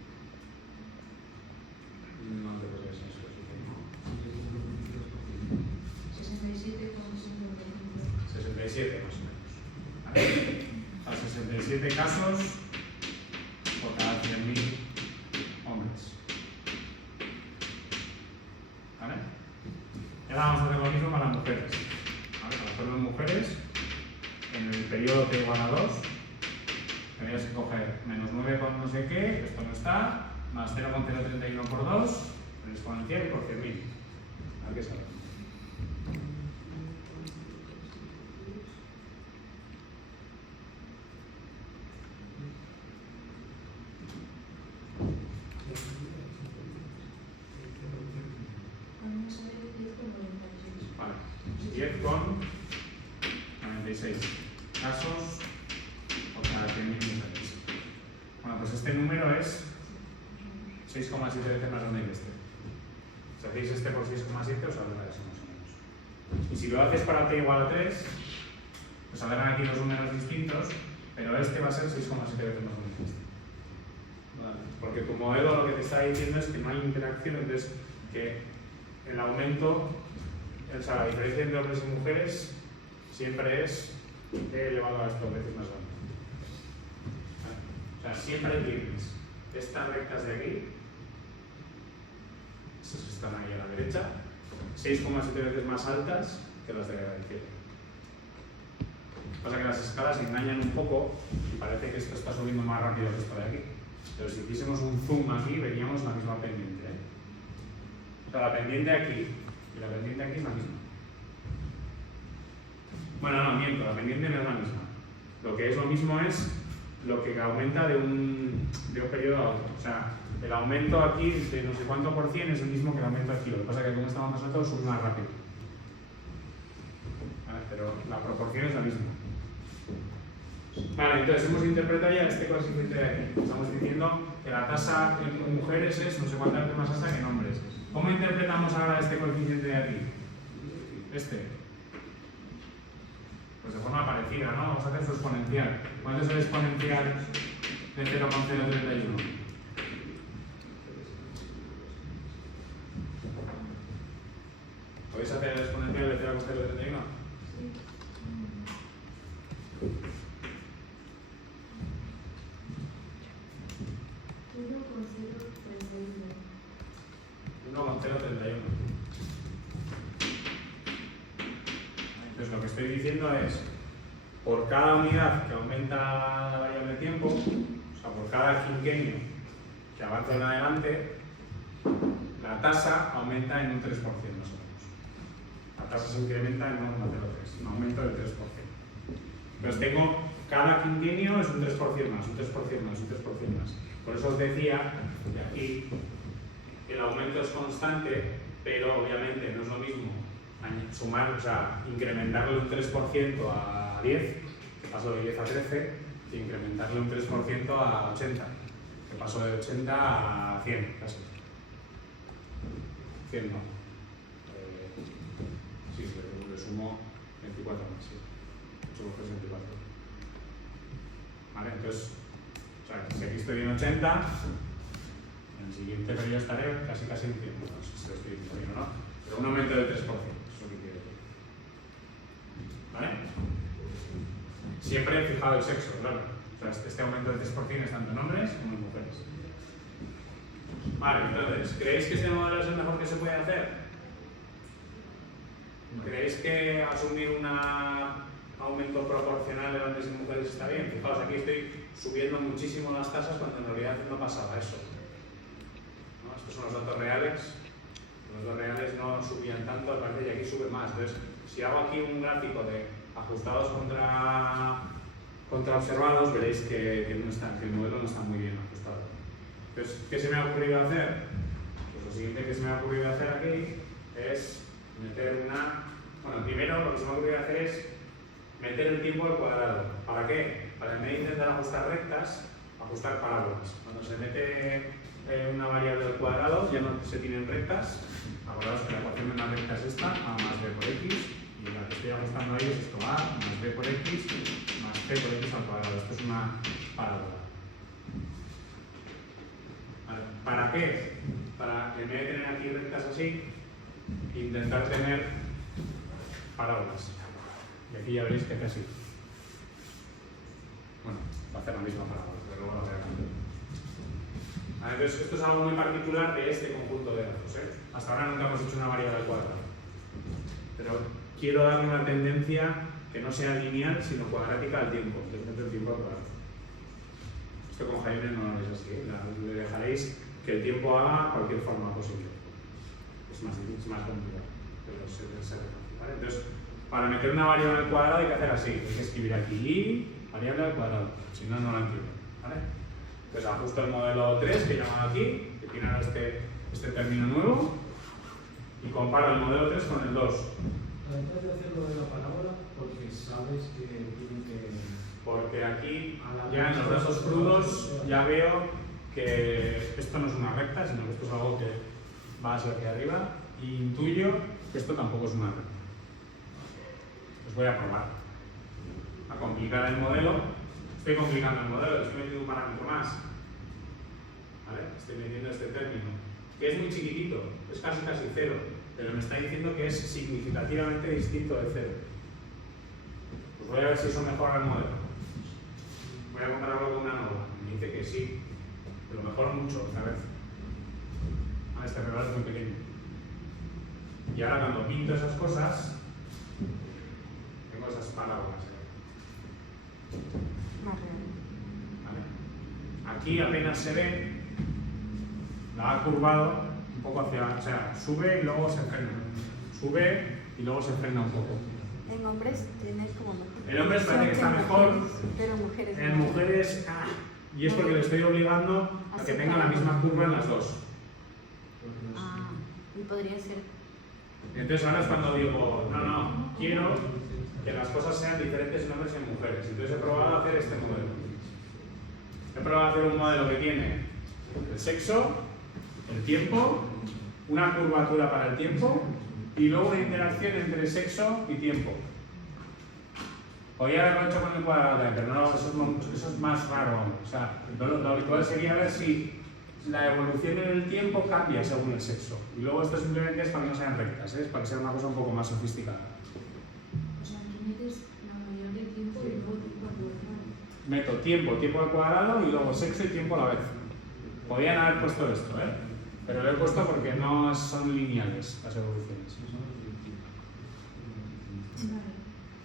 No te puedes decir eso. 67 más o menos. ¿Vale? A 67 casos por cada 100.000 hombres. ¿Vale? Y ahora vamos a hacer lo mismo para las mujeres. ¿Vale? Para hacerlo en mujeres, en el periodo t igual a 2, tendrías que coger menos 9 con no sé qué, esto no está, más 0,031 por 2, el exponencial y por 100.000. A ver qué sale. Vale, 10,96 casos por cada 100.000 mujeres. Bueno, pues este número es 6,7 veces más grande que este. Si hacéis este por 6,7 os saldrá eso más o menos. Y si lo haces para t igual a 3, pues saldrán aquí dos números distintos, pero este va a ser 6,7 veces más grande que este. Vale. Porque tu modelo lo que te está diciendo es que no hay interacción, entonces que el aumento, o sea, la diferencia entre hombres y mujeres siempre es t elevado a esto veces más grande. ¿Vale? O sea, siempre tienes estas rectas de aquí, esas están ahí a la derecha, 6,7 veces más altas que las de la izquierda. Pasa que las escalas engañan un poco y parece que esto está subiendo más rápido que esto de aquí. Pero si hiciésemos un zoom aquí, veríamos la misma pendiente. O sea, la pendiente aquí y la pendiente aquí es la misma. Bueno, no, miento, la pendiente no es la misma. Lo que es lo mismo es lo que aumenta de un periodo a otro. O sea, el aumento aquí de no sé cuánto por cien es el mismo que el aumento aquí. Lo que pasa es que como está más alto sube más rápido. ¿Vale? Pero la proporción es la misma. Vale, entonces hemos interpretado ya este coeficiente de aquí. Estamos diciendo que la tasa en mujeres es no sé cuántas veces más alta que en hombres. ¿Cómo interpretamos ahora este coeficiente de aquí? Este. Pues de forma parecida, ¿no? Vamos a hacer su exponencial. ¿Cuánto es el exponencial de 0,031? ¿Podéis hacer el exponencial de 0,031? Entonces lo que estoy diciendo es, por cada unidad que aumenta la variable de tiempo, o sea, por cada quinquenio que avanza en adelante, la tasa aumenta en un 3% más o menos. La tasa se incrementa en 1,03, un aumento del 3%. Entonces tengo, cada quinquenio es un 3% más, un 3% más, un 3% más. Por eso os decía que aquí el aumento es constante, pero obviamente no es lo mismo sumar, o sea, incrementarle un 3% a 10, que paso de 10 a 13, que incrementarle un 3% a 80, que paso de 80 a 100, casi. 100 no. Sí, le sumo 24 más, sí. 8 por 3, 24. Vale, entonces, o sea, si aquí estoy en 80, en el siguiente periodo estaré casi en 100, no sé si lo estoy diciendo bien o no, pero un aumento del 3%, eso es lo que quiero decir. ¿Vale? Siempre he fijado el sexo, claro. O sea, este aumento del 3% es tanto en hombres como en mujeres. Vale, entonces, ¿creéis que este modelo es el mejor que se puede hacer? ¿Creéis que asumir un aumento proporcional de hombres y mujeres está bien? Fijaos, aquí estoy subiendo muchísimo las tasas cuando en realidad no pasaba eso. ¿No? Estos son los datos reales. Los datos reales no subían tanto, al parecer, y aquí sube más. Entonces, si hago aquí un gráfico de ajustados contra observados, veréis que el modelo no está muy bien ajustado. Entonces, ¿qué se me ha ocurrido hacer? Pues lo siguiente que se me ha ocurrido hacer aquí es meter una... Bueno, primero lo que se me ha ocurrido hacer es meter el tiempo al cuadrado. ¿Para qué? Para en vez de intentar ajustar rectas, ajustar parábolas. Cuando se mete una variable al cuadrado ya no se tienen rectas. Acordaos que la ecuación de una recta es esta, a más b por x, y la que estoy ajustando ahí es esto, a más b por x más c por x al cuadrado. Esto es una parábola. Vale. ¿Para qué? Para, en vez de tener aquí rectas así, intentar tener parábolas. Y aquí ya veréis que hace así. Bueno, va a hacer la misma parábola, pero luego lo voy a cambiar. Entonces, esto es algo muy particular de este conjunto de datos. Hasta ahora nunca hemos hecho una variable al cuadrado. Pero quiero darle una tendencia que no sea lineal, sino cuadrática al tiempo. Entonces meto el tiempo al cuadrado. Esto con Jaime no lo es así, le dejaréis que el tiempo haga cualquier forma posible. Es más complicado, pero se reconoce, ¿vale? Entonces, para meter una variable al cuadrado hay que hacer así, hay que escribir aquí y variable al cuadrado, si no, no la entiendo, ¿vale? Entonces ajusto el modelo 3 que he llamado aquí, que tiene ahora este término nuevo, y comparo el modelo 3 con el 2. Antes de hacerlo de la parábola, porque sabes que tiene que... Porque aquí, ya en los datos crudos, ya veo que esto no es una recta, sino que esto es algo que va hacia aquí arriba, y intuyo que esto tampoco es una recta. Os voy a probar. A complicar el modelo. Estoy complicando el modelo, estoy metiendo un parámetro más. ¿Vale? Estoy metiendo este término, que es muy chiquitito, es casi 0, pero me está diciendo que es significativamente distinto de 0. Pues voy a ver si eso mejora el modelo. Voy a compararlo con una nova. Me dice que sí, pero mejora mucho otra vez. Este reloj es muy pequeño. Y ahora cuando pinto esas cosas, tengo esas parábolas. ¿Vale? Aquí apenas se ve, la ha curvado un poco hacia, o sea, sube y luego se frena. Sube y luego se frena un poco. En hombres tiene como mejor. En hombres parece que está mejor, pero mujeres en mujeres, y es porque le estoy obligando a que tenga la misma curva en las dos. Ah, y podría ser. Entonces ahora es cuando digo, no, quiero que las cosas sean diferentes en hombres y en mujeres. Entonces he probado a hacer este modelo. He probado a hacer un modelo que tiene el sexo, el tiempo, una curvatura para el tiempo y luego una interacción entre sexo y tiempo. Podría haberlo hecho con el cuadrado, pero no, eso es más raro. O sea, lo habitual sería ver si la evolución en el tiempo cambia según el sexo. Y luego esto simplemente es para que no sean rectas, es para que sea una cosa un poco más sofisticada. O sea, aquí metes la variable del tiempo y luego tiempo al cuadrado. Meto tiempo al cuadrado y luego sexo y tiempo a la vez. Podrían haber puesto esto, pero lo he puesto porque no son lineales las evoluciones. Vale.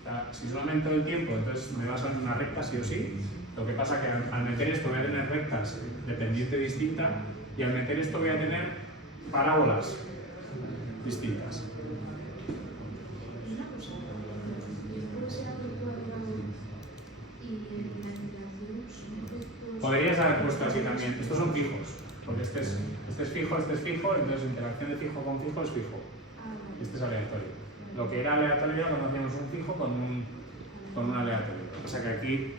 O sea, si solo meto el tiempo, entonces me va a salir una recta sí o sí. Lo que pasa es que al meter esto voy a tener rectas de pendiente distinta y al meter esto voy a tener parábolas distintas. Y una cosa, puede ser algo al cuadrado y la integración son efectos... Podrías haber puesto así también. Estos son fijos, porque este es fijo, entonces interacción de fijo con fijo es fijo. Ah, vale. Este es aleatorio. Lo que era aleatorio cuando hacíamos un fijo con un aleatorio. O sea que aquí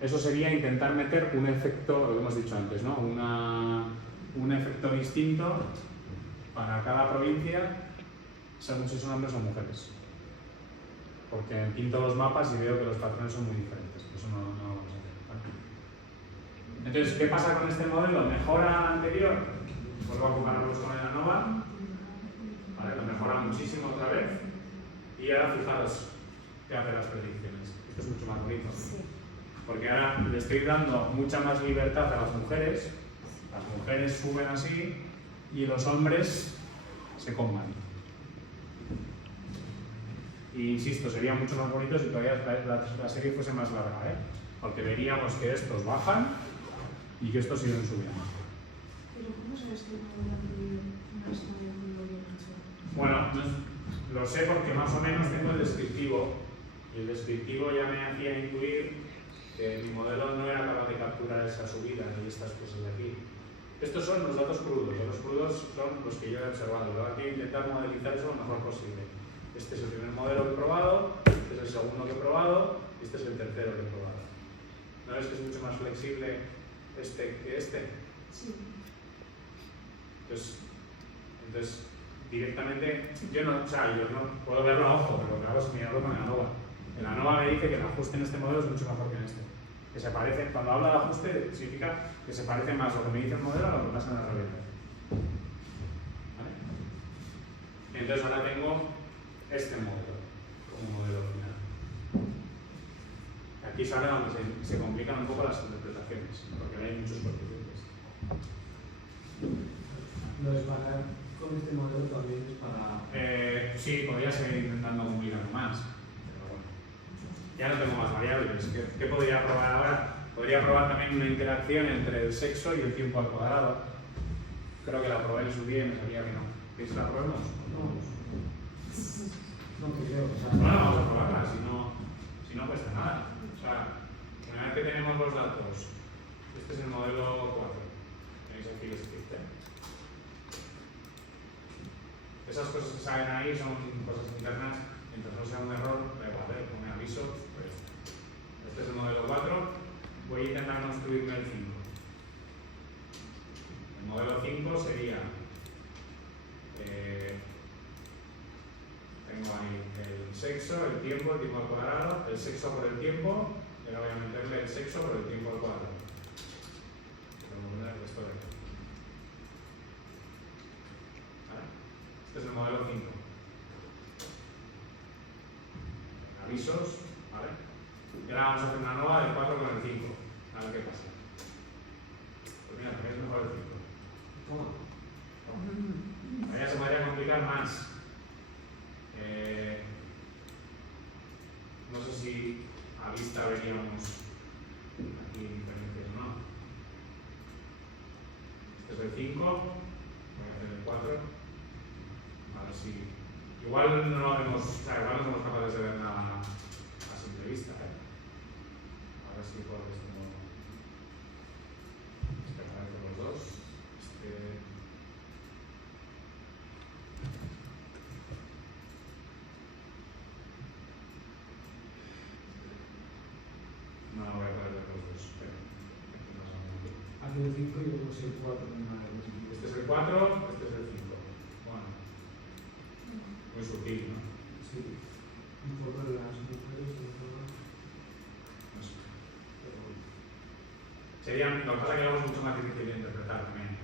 eso sería intentar meter un efecto, lo que hemos dicho antes, ¿no? Un efecto distinto para cada provincia según si son hombres o mujeres. Porque pinto los mapas y veo que los patrones son muy diferentes. Eso no lo vamos a hacer. ¿Vale? Entonces, ¿qué pasa con este modelo? ¿Mejora al anterior? Vuelvo a compararlos con el ANOVA. ¿Vale? Lo mejora muchísimo otra vez. Y ahora fijaros qué hace las predicciones. Esto es mucho más bonito. Sí. Porque ahora le estoy dando mucha más libertad a las mujeres. Las mujeres suben así y los hombres se comban. Y insisto, sería mucho más bonito si todavía la serie fuese más larga, porque veríamos que estos bajan y que estos siguen subiendo. Pero ¿cómo sabes que no voy a pedir una historia muy bien hecha? Bueno, lo sé porque más o menos tengo el descriptivo. Y el descriptivo ya me hacía intuir que mi modelo no era capaz de capturar esa subida y estas cosas de aquí. Estos son los datos crudos. Los datos crudos son los que yo he observado. Ahora quiero intentar modelizar eso lo mejor posible. Este es el primer modelo que he probado, este es el segundo que he probado y este es el tercero que he probado. ¿No ves que es mucho más flexible este que este? Sí. Entonces directamente, yo no puedo verlo a ojo, pero lo que hago es mirarlo con el ANOVA. El ANOVA me dice que el ajuste en este modelo es mucho mejor que en este. Que se parece, cuando habla de ajuste, significa que se parece más lo que me dice el modelo a lo que pasa en la realidad. ¿Vale? Entonces ahora tengo este modelo como modelo final. Aquí es ahora donde se complican un poco las interpretaciones, porque hay muchos coeficientes. Lo de parar con este modelo también es para... Sí, podría seguir intentando complicarlo más, pero bueno. Ya no tengo más variables. ¿Qué podría probar ahora? Podría probar también una interacción entre el sexo y el tiempo al cuadrado. Creo que la probé en su día y me salía que no. ¿Queréis que la probemos? No creo, o sea, Bueno, vamos a probarla, si no cuesta nada. O sea, una vez que tenemos los datos, este es el modelo 4. Tenéis aquí el script. Esas cosas que salen ahí son cosas internas, mientras no sea un error, da igual, pone aviso, pues este es el modelo 4, voy a intentar construirme el 5. El modelo 5 sería, tengo ahí el sexo, el tiempo al cuadrado, el sexo por el tiempo, y ahora voy a meterle el sexo por el tiempo al cuadrado. Vamos a poner el resto de aquí. Este es el modelo 5. Avisos, ¿vale? Y ahora vamos a hacer una nueva del 4 con el 5. A ver qué pasa. Pues mira, también es mejor el 5. toma. Ahora ya se podría complicar más. No sé si a vista veríamos aquí diferencias o no. Este es el 5. Voy a hacer el 4. A ver si. Igual no lo vemos, o sea, igual no somos capaces de ver nada a simple vista. A ver si por este modo. Este parece los dos. No voy a poder ver los dos, pero aquí más o menos. Hace el 5 y yo puse el 4 en una de los Este es el 4, este es el 5. Bueno, muy sutil, ¿no? Sí. Un poco de las mujeres, un poco. No sé. Sería, lo que pasa es que algo es mucho más difícil de interpretar también.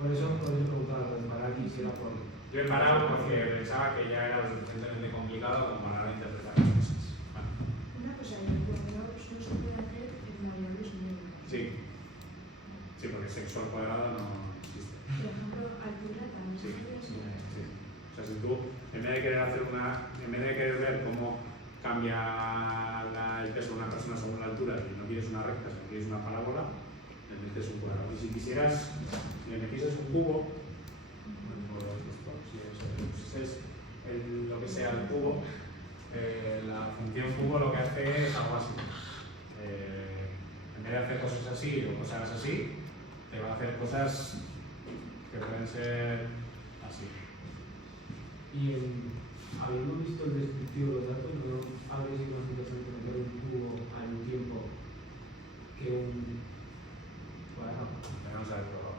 Por eso preguntaba, lo de parar quisiera por. Yo he parado porque pensaba que ya era lo suficientemente complicado como para interpretar las cosas. Vale. Una cosa, el cuadrado no se puede hacer en variables numéricas. Sí. Sí, porque sexo al cuadrado no existe. Por ejemplo, altura también Sí, se puede sí, hacer. sí. O sea, si tú, en vez de querer hacer en vez de querer ver cómo cambia el peso de una persona según la altura y no quieres una recta, sino quieres una parábola, le metes un cuadrado. Y si quisieras, si le metieses un cubo, si es lo que sea el cubo, la función cubo lo que hace es algo así. En vez de hacer cosas así o cosas así, te va a hacer cosas que pueden ser así. Y habiendo visto el descriptivo de los datos, ¿no habría sido más interesante meter un cubo al tiempo que un cuadrado? Tenemos a ver probado.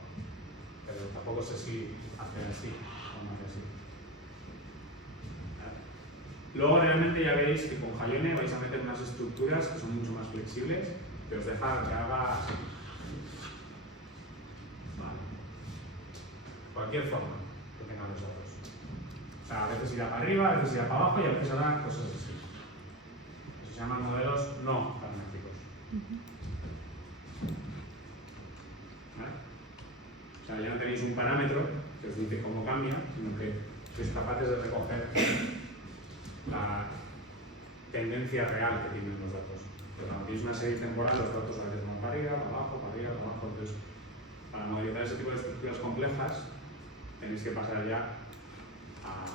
Pero tampoco sé si hacer así o no hacer así. Luego realmente ya veréis que con Hayone vais a meter unas estructuras que son mucho más flexibles, que os dejan que haga así. Vale. Cualquier forma que tengan los datos. O sea, a veces irá para arriba, a veces irá para abajo y a veces hará cosas así. Eso se llaman modelos no paramétricos. ¿Vale? O sea, ya no tenéis un parámetro que os dice cómo cambia, sino que sois capaces de recoger la tendencia real que tienen los datos. Pero cuando tienes una serie temporal, los datos a veces van para arriba, para abajo, para arriba, para abajo. Entonces, para modelizar ese tipo de estructuras complejas, tenéis que pasar ya a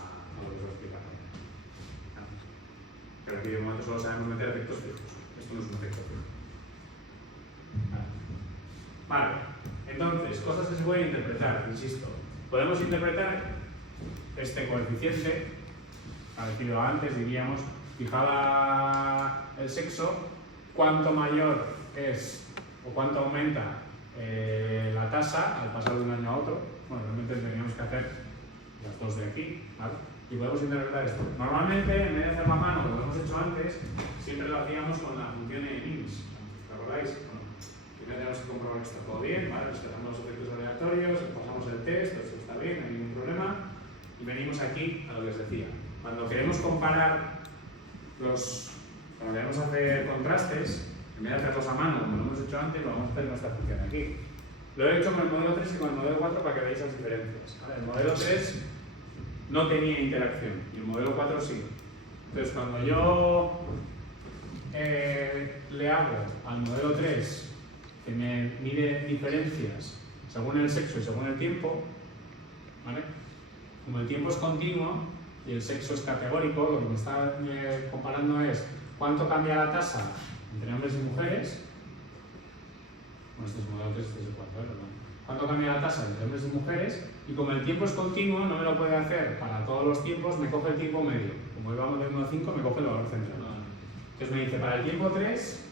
lo que os voy a explicar. Pero aquí de momento solo sabemos meter efectos fijos. Esto no es un efecto fijo. Vale. Entonces, cosas que se pueden interpretar, insisto. Podemos interpretar este coeficiente, parecido a antes, diríamos, fijada el sexo, cuánto mayor es o cuánto aumenta la tasa al pasar de un año a otro. Bueno, realmente tendríamos que hacer las dos de aquí, ¿vale? Y podemos interpretar esto. Normalmente, en vez de hacerlo a mano, como lo hemos hecho antes, siempre lo hacíamos con la función ENIMS. ¿Os acordáis? Bueno, primero tenemos que comprobar que está todo bien, ¿vale? Respetamos los efectos aleatorios, pasamos el test, eso está bien, no hay ningún problema. Y venimos aquí a lo que os decía. Cuando queremos comparar cuando queremos hacer contrastes, en vez de hacerlos a mano, como lo hemos hecho antes, lo vamos a hacer en nuestra función aquí. Lo he hecho con el modelo 3 y con el modelo 4 para que veáis las diferencias. ¿Vale? El modelo 3 no tenía interacción y el modelo 4 sí. Entonces, cuando yo le hago al modelo 3 que me mide diferencias según el sexo y según el tiempo, ¿vale? Como el tiempo es continuo y el sexo es categórico, lo que me está comparando es cuánto cambia la tasa entre hombres y mujeres. Bueno, este es el modelo 3, este es el 4, perdón. Cuánto cambia la tasa entre hombres y mujeres, y como el tiempo es continuo, no me lo puede hacer para todos los tiempos, me coge el tiempo medio. Como íbamos de 1 a 5, me coge el valor central. Entonces me dice, para el tiempo 3,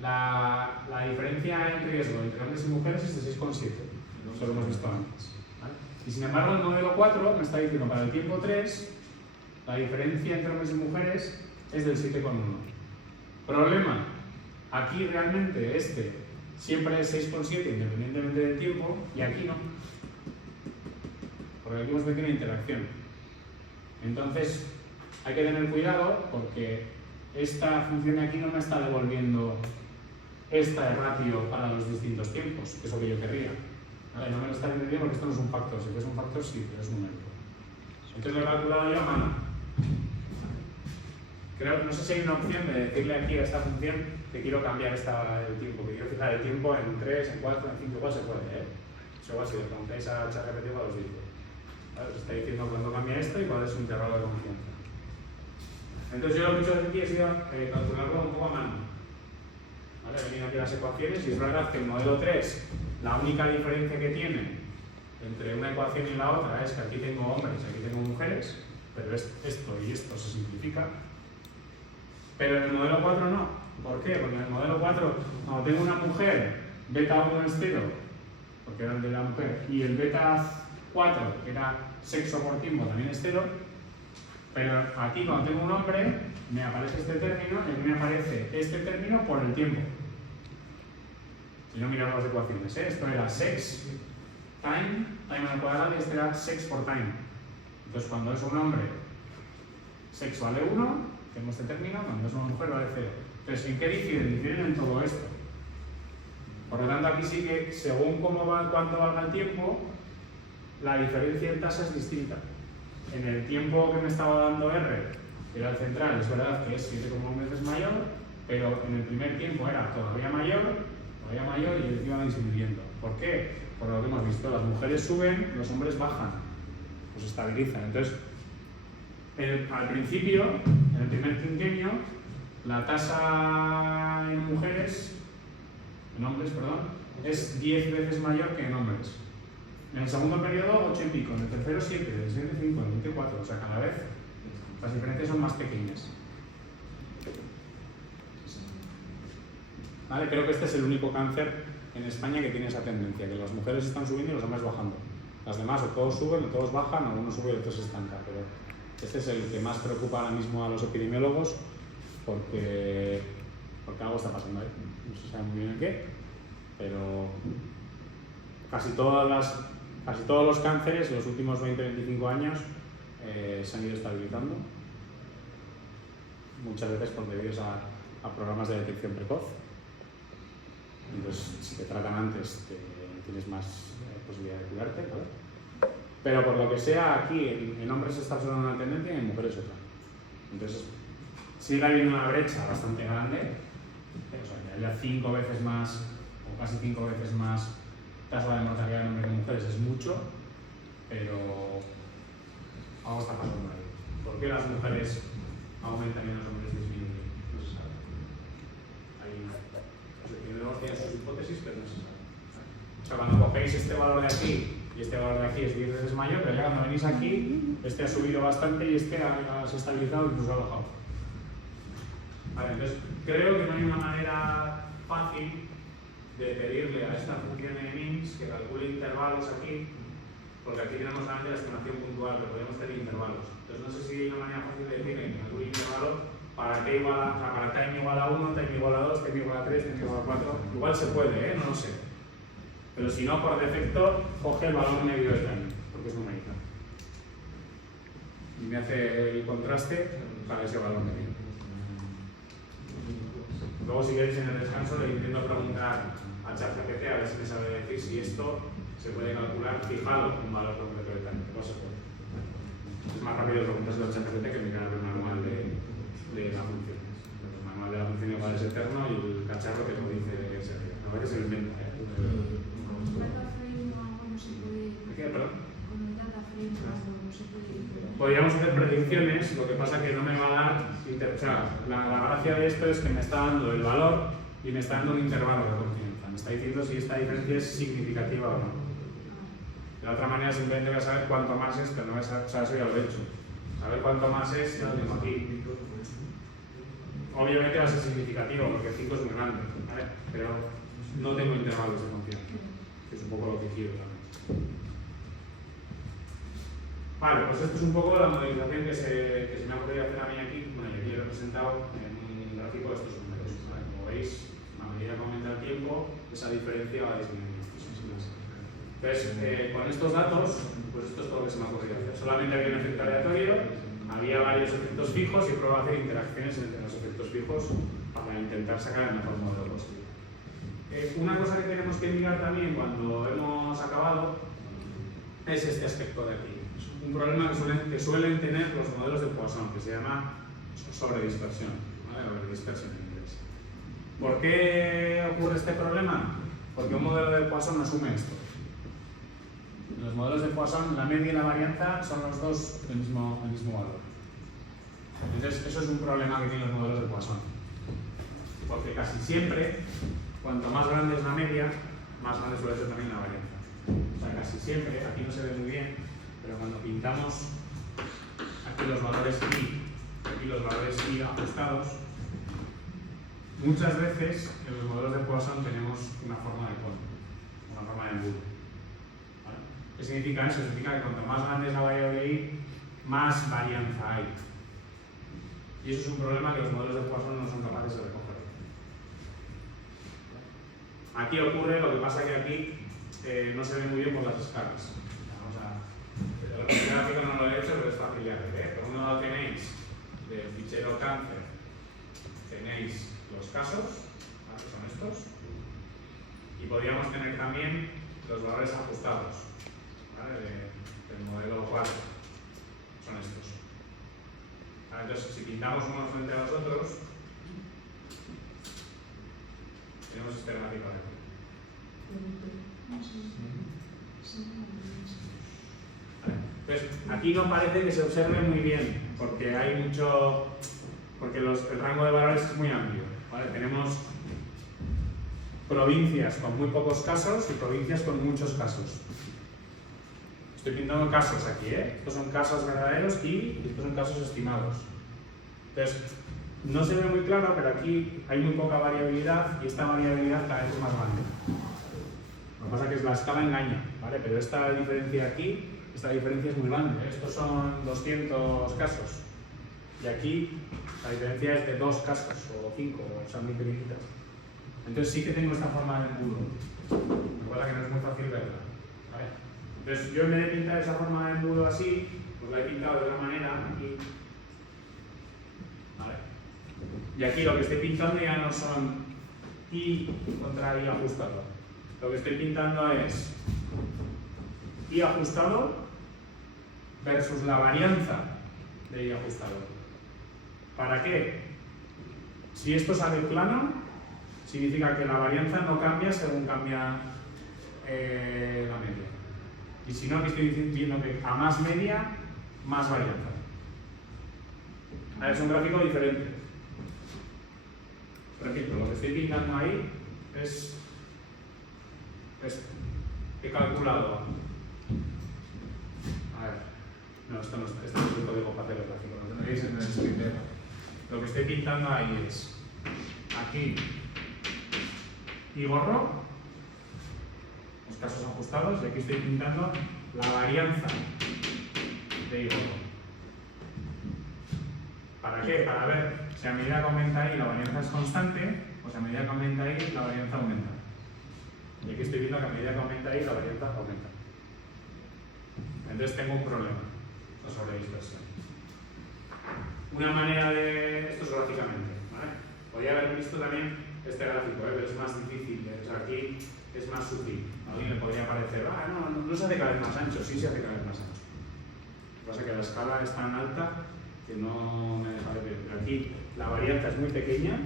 la diferencia en riesgo entre hombres y mujeres es de 6,7. Eso lo hemos visto antes, ¿vale? Y sin embargo, el modelo 4 me está diciendo, para el tiempo 3, la diferencia entre hombres y mujeres es del 7,1. Problema, aquí realmente siempre es 6,7 independientemente del tiempo, y aquí no. Porque aquí hemos metido una interacción. Entonces, hay que tener cuidado porque esta función de aquí no me está devolviendo esta ratio para los distintos tiempos, que es lo que yo querría. ¿Vale? No me lo está entendiendo porque esto no es un factor. Si es un factor, sí, pero es numérico. Entonces lo he calculado yo a mano. No sé si hay una opción de decirle aquí a esta función que quiero cambiar el tiempo, que quiero fijar el tiempo en 3, en 4, en 5, igual se puede, ¿eh? Eso igual si le preguntáis a ChatGPT os dice. ¿Vale? Os está diciendo cuándo cambia esto y cuál es su intervalo de confianza. Entonces yo lo que he hecho aquí ha sido calcularlo un poco a mano. ¿Vale? He venido aquí a las ecuaciones y es verdad que el modelo 3, la única diferencia que tiene entre una ecuación y la otra es que aquí tengo hombres y aquí tengo mujeres, pero esto y esto se simplifica. Pero en el modelo 4 no. ¿Por qué? Porque en el modelo 4, cuando tengo una mujer, beta 1 es 0, porque era el de la mujer, y el beta 4, que era sexo por tiempo, también es 0, pero aquí cuando tengo un hombre, me aparece este término y me aparece este término por el tiempo. Si no miramos las ecuaciones, esto era sex, time al cuadrado, y este era sex por time. Entonces cuando es un hombre, sex vale 1, tengo este término, cuando es una mujer vale 0. Entonces, ¿en qué difieren? Difieren en todo esto. Por lo tanto, aquí sí que, según cuánto valga el tiempo, la diferencia en tasa es distinta. En el tiempo que me estaba dando R, que era el central, es verdad que es 7,1 veces mayor, pero en el primer tiempo era todavía mayor y el iban disminuyendo. ¿Por qué? Por lo que hemos visto, las mujeres suben, los hombres bajan, pues se estabilizan. Entonces, al principio, en el primer quinquenio, la tasa en hombres, es 10 veces mayor que en hombres. En el segundo periodo, 8 y pico, en el tercero 7, en el siguiente 5, en el siguiente 4, o sea, cada vez las diferencias son más pequeñas. ¿Vale? Creo que este es el único cáncer en España que tiene esa tendencia, que las mujeres están subiendo y los hombres bajando. Las demás o todos suben o todos bajan, o uno sube y otro se estanca, pero este es el que más preocupa ahora mismo a los epidemiólogos porque algo está pasando ahí. No se sabe muy bien el qué, pero casi todos los cánceres en los últimos 20-25 años se han ido estabilizando, muchas veces debido a programas de detección precoz. Entonces, si te tratan antes, tienes más posibilidad de curarte, ¿vale? Pero por lo que sea, aquí en hombres se está observando una tendencia y en mujeres otra. Entonces, sigue habiendo una brecha bastante grande, o sea, que haya 5 veces más, o casi 5 veces más tasa de mortalidad en hombres que en mujeres es mucho, pero algo está pasando ahí. ¿Por qué las mujeres aumentan y los hombres disminuyen? No se sabe. Los epidemiólogos tienen sus hipótesis, pero no se sabe. O sea, cuando cogéis este valor de aquí y este valor de aquí es 10 veces mayor, pero ya cuando venís aquí, este ha subido bastante y este se ha estabilizado e incluso ha bajado. Vale, entonces creo que no hay una manera fácil de pedirle a esta función de MIMS que calcule intervalos aquí, porque aquí tenemos solamente la estimación puntual, pero podemos tener intervalos. Entonces no sé si hay una manera fácil de decirle que calcule intervalos para t igual a, o sea, para time igual a 1, time igual a 2, time igual a 3, time igual a 4. Igual se puede, no lo sé. Pero si no, por defecto, coge el valor medio de time, porque es numérico. Y me hace el contraste para ese valor medio. Luego, si queréis en el descanso, le intento preguntar a ChatGPT a ver si me sabe decir si esto se puede calcular fijado un valor concreto de time. No se puede. Es más rápido preguntárselo a ChatGPT que mirar el manual de las funciones. normal de la función igual es eterno y el cacharro que lo dice Sergio. A veces se lo inventa. Con el data frame o algo no se puede. ¿Qué? Perdón. Con el data frame o algo no se puede. Podríamos hacer predicciones, lo que pasa que no me va a dar. O sea, la gracia de esto es que me está dando el valor y me está dando un intervalo de confianza. Me está diciendo si esta diferencia es significativa o no. De la otra manera, simplemente voy a saber cuánto más es, pero no es, o sea, eso ya lo he hecho. Saber cuánto más es, ya lo tengo aquí. Obviamente va a ser significativo porque 5 es muy grande, ¿vale? Pero no tengo intervalos de confianza, que es un poco lo que quiero también. Vale, pues esto es un poco la modelización que se me ha podido hacer a mí aquí. Bueno, y aquí he representado en un gráfico estos números. ¿Vale? Como veis, a medida que aumenta el tiempo, esa diferencia va disminuyendo. Entonces, con estos datos, pues esto es todo lo que se me ha podido hacer. Solamente había un efecto aleatorio, había varios efectos fijos y he probado a hacer interacciones entre los efectos fijos para intentar sacar el mejor modelo posible. Una cosa que tenemos que mirar también cuando hemos acabado es este aspecto de aquí. Un problema que suelen tener los modelos de Poisson, que se llama sobredispersión, ¿vale? Overdispersion en inglés. ¿Por qué ocurre este problema? Porque un modelo de Poisson no asume esto. En los modelos de Poisson, la media y la varianza son los dos el mismo valor. Entonces, eso es un problema que tienen los modelos de Poisson. Porque casi siempre, cuanto más grande es la media, más grande suele ser también la varianza. O sea, casi siempre, aquí no se ve muy bien, pero cuando pintamos aquí los valores I, aquí los valores I ajustados, muchas veces en los modelos de Poisson tenemos una forma de cono, una forma de embudo. ¿Vale? ¿Qué significa eso? Significa que cuanto más grande es la variable I, más varianza hay. Y eso es un problema que los modelos de Poisson no son capaces de recoger. Aquí ocurre, lo que pasa que aquí no se ve muy bien por las escalas. El gráfico no lo he hecho, pero es fácil de ver. Por un lado tenéis del fichero cáncer, tenéis los casos, ¿vale? Que son estos, y podríamos tener también los valores ajustados, ¿vale? Del modelo 4, son estos. ¿Vale? Entonces, si pintamos unos frente a los otros, tenemos este gráfico de aquí. Entonces, aquí no parece que se observe muy bien, porque hay mucho, porque el rango de valores es muy amplio, ¿vale? Tenemos provincias con muy pocos casos y provincias con muchos casos. Estoy pintando casos aquí, ¿eh? Estos son casos verdaderos y estos son casos estimados. Entonces, no se ve muy claro, pero aquí hay muy poca variabilidad y esta variabilidad cada vez es más grande. Lo que pasa es que la escala engaña, ¿vale? Pero esta diferencia aquí, esta diferencia es muy grande. Estos son 200 casos. Y aquí la diferencia es de 2 casos o 5, o sea, muy pequeñitas. Entonces sí que tengo esta forma de embudo. Lo que pasa es que no es muy fácil verla, ¿vale? Entonces yo en vez de pintar esa forma de embudo así, pues la he pintado de otra manera aquí. ¿Vale? Y aquí lo que estoy pintando ya no son I contra I ajustado. Lo que estoy pintando es I ajustado versus la varianza de I ajustado. ¿Para qué? Si esto sale plano, significa que la varianza no cambia según cambia la media. Y si no, aquí estoy diciendo que a más media, más varianza. Es un gráfico diferente. Repito, lo que estoy pintando ahí es esto. He calculado. A ver. No, esto no es el código para hacer el gráfico. Lo tendréis en el screen. Lo que estoy pintando ahí es aquí y borro los casos ajustados y aquí estoy pintando la varianza de y borro. ¿Para qué? Para ver si a medida que aumenta I la varianza es constante o si a medida que aumenta I la varianza aumenta. Y aquí estoy viendo que a medida que aumenta I la varianza aumenta. Entonces tengo un problema sobre dispersión. Una manera de esto es gráficamente, ¿vale? Podría haber visto también este gráfico, pero es más difícil. O sea, aquí es más sutil. A alguien le podría parecer, no se hace cada vez más ancho, sí se hace cada vez más ancho. Lo que pasa es que la escala es tan alta que no me deja de ver. Pero aquí la varianza es muy pequeña,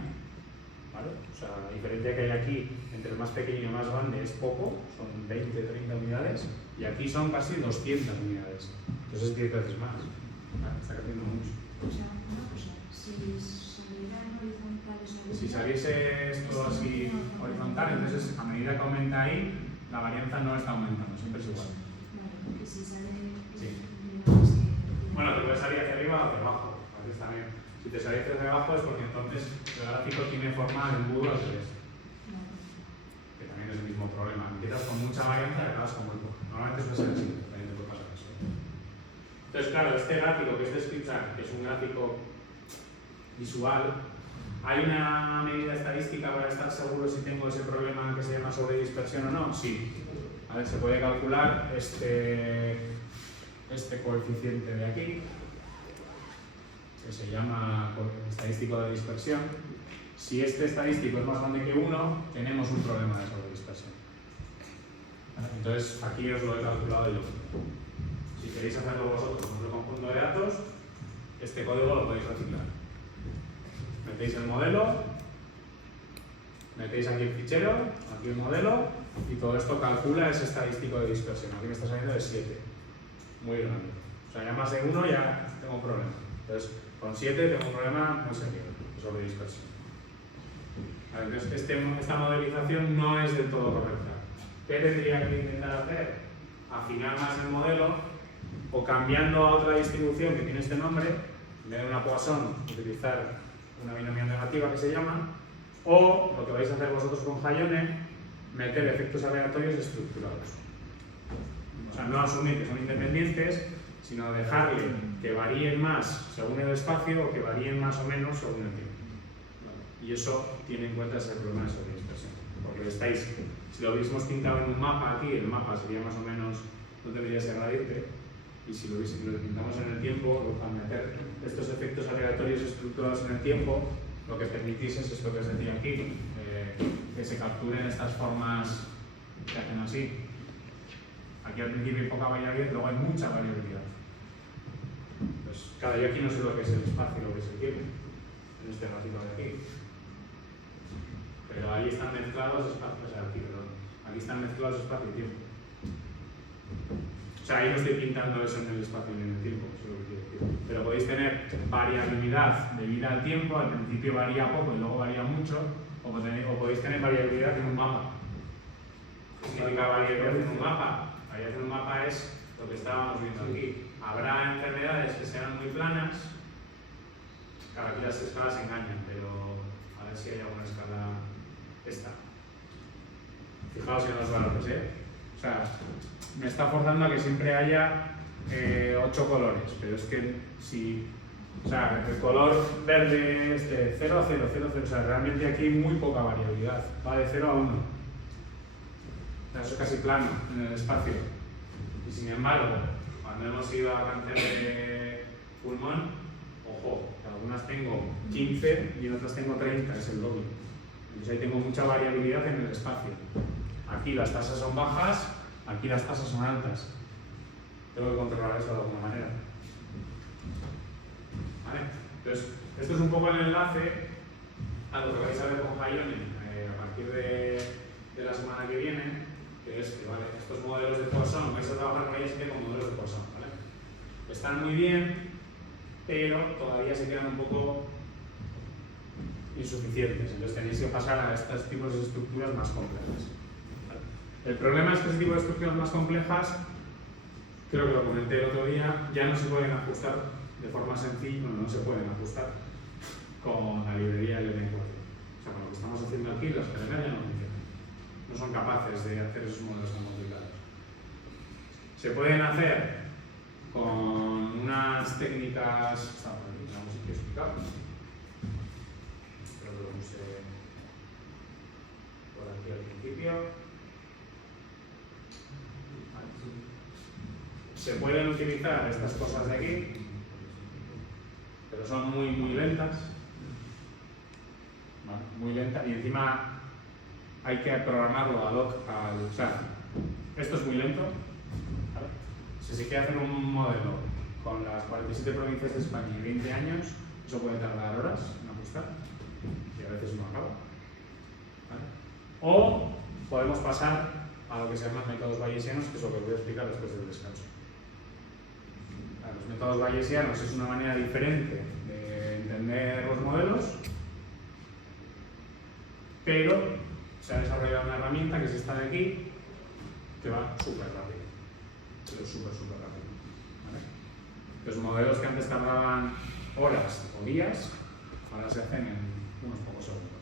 ¿vale? O sea, la diferencia que hay aquí entre el más pequeño y el más grande es poco, son 20, 30 unidades, y aquí son casi 200 unidades. Entonces es 10 veces más. ¿Vale? Está creciendo mucho. O sea, una cosa, si saliera en horizontal esa Si saliese esto así horizontal, entonces a medida que aumenta ahí, la varianza no está aumentando, siempre es igual. Vale, porque si sale, Sí. digamos que... Bueno, te puede salir hacia arriba o hacia abajo. A veces también. Si te sale hacia abajo es porque entonces el gráfico tiene forma de embudo al revés, Vale. que también es el mismo problema. Empiezas con mucha varianza y acabas con muy poco. Normalmente suele ser así, también te puede pasar eso. Entonces, claro, este gráfico que es de Scriptchart, que es un gráfico visual, ¿hay una medida estadística para estar seguro si tengo ese problema que se llama sobredispersión o no? Sí. A ver, se puede calcular este coeficiente de aquí, que se llama estadístico de dispersión. Si este estadístico es más grande que 1, tenemos un problema de sobredispersión. ¿Vale? Entonces, aquí os lo he calculado yo. Si queréis hacerlo vosotros con otro conjunto de datos, este código lo podéis reciclar. Metéis el modelo, metéis aquí el fichero, aquí el modelo, y todo esto calcula ese estadístico de dispersión. Aquí me está saliendo de 7. Muy grande. O sea, ya más de 1 ya tengo un problema. Entonces, con 7 tengo un problema muy serio sobre dispersión. Vale, entonces, esta modelización no es del todo correcta. ¿Qué tendría que intentar hacer? Afinar más el modelo o cambiando a otra distribución que tiene este nombre, en vez de una Poisson, utilizar una binomial negativa que se llama, o lo que vais a hacer vosotros con Hayone, meter efectos aleatorios estructurados. O sea, no asumir que son independientes, sino dejarle que varíen más según el espacio o que varíen más o menos según el tiempo. Y eso tiene en cuenta ese problema de sobredispersión. Porque si lo hubiésemos pintado en un mapa aquí, el mapa sería más o menos, no debería ser gradiente, y si lo pintamos en el tiempo, al meter estos efectos aleatorios estructurados en el tiempo, lo que permitís es esto que os decía aquí, que se capturen estas formas que hacen así. Aquí al principio hay poca variabilidad, luego hay mucha variabilidad. Pues claro, yo aquí no sé lo que es el espacio y lo que es el tiempo, en este gráfico de aquí. Pero ahí están mezclados espacio, o sea, aquí están mezclados espacio y tiempo. O sea, ahí no estoy pintando eso en el espacio ni en el tiempo, eso es lo que quiero decir. Pero podéis tener variabilidad debida al tiempo, al principio varía poco y luego varía mucho, o podéis tener variabilidad en un mapa. ¿Qué significa variabilidad en un mapa? Variabilidad en un mapa es lo que estábamos viendo aquí. Habrá enfermedades que sean muy planas, claro, aquí las escalas engañan, pero a ver si hay alguna escala esta. Fijaos en los valores, O sea, me está forzando a que siempre haya 8 colores, pero es que si... O sea, el color verde es de 0 a 0, 0 a 0, o sea, realmente aquí hay muy poca variabilidad, va de 0 a 1. O sea, eso es casi plano en el espacio. Y sin embargo, cuando hemos ido a cáncer de pulmón, ojo, que algunas tengo 15 y en otras tengo 30, es el doble. Entonces ahí tengo mucha variabilidad en el espacio. Aquí las tasas son bajas, aquí las tasas son altas. Tengo que controlar eso de alguna manera. ¿Vale? Entonces, esto es un poco el enlace a lo que vais a ver con Hayone a partir de la semana que viene, que es que ¿vale? Estos modelos de Poisson, vais a trabajar con ellos siempre con modelos de Poisson. ¿Vale? Están muy bien, pero todavía se quedan un poco insuficientes. Entonces tenéis que pasar a estos tipos de estructuras más complejas. ¿Vale? El problema es que este tipo de estructuras más complejas, creo que lo comenté el otro día, ya no se pueden ajustar de forma sencilla, no se pueden ajustar con la librería LN4. O sea, con lo que estamos haciendo aquí, las PLN ya no funcionan. No son capaces de hacer esos modelos tan complicados. Se pueden hacer con unas técnicas, está por aquí, vamos a explicar. Creo que lo puse por aquí al principio. Se pueden utilizar estas cosas de aquí, pero son muy lentas. ¿Vale? Muy lentas y encima hay que programarlo ad hoc al... O sea, esto es muy lento. ¿Vale? Si se quiere hacer un modelo con las 47 provincias de España y 20 años, eso puede tardar horas, una ajustar y a veces no acaba. ¿Vale? O podemos pasar a lo que se llaman métodos bayesianos, que es lo que os voy a explicar después del descanso. Los métodos bayesianos es una manera diferente de entender los modelos, pero se ha desarrollado una herramienta que es esta de aquí, que va súper rápido, pero súper rápido. ¿Vale? Los modelos que antes tardaban horas o días, ahora se hacen en unos pocos segundos.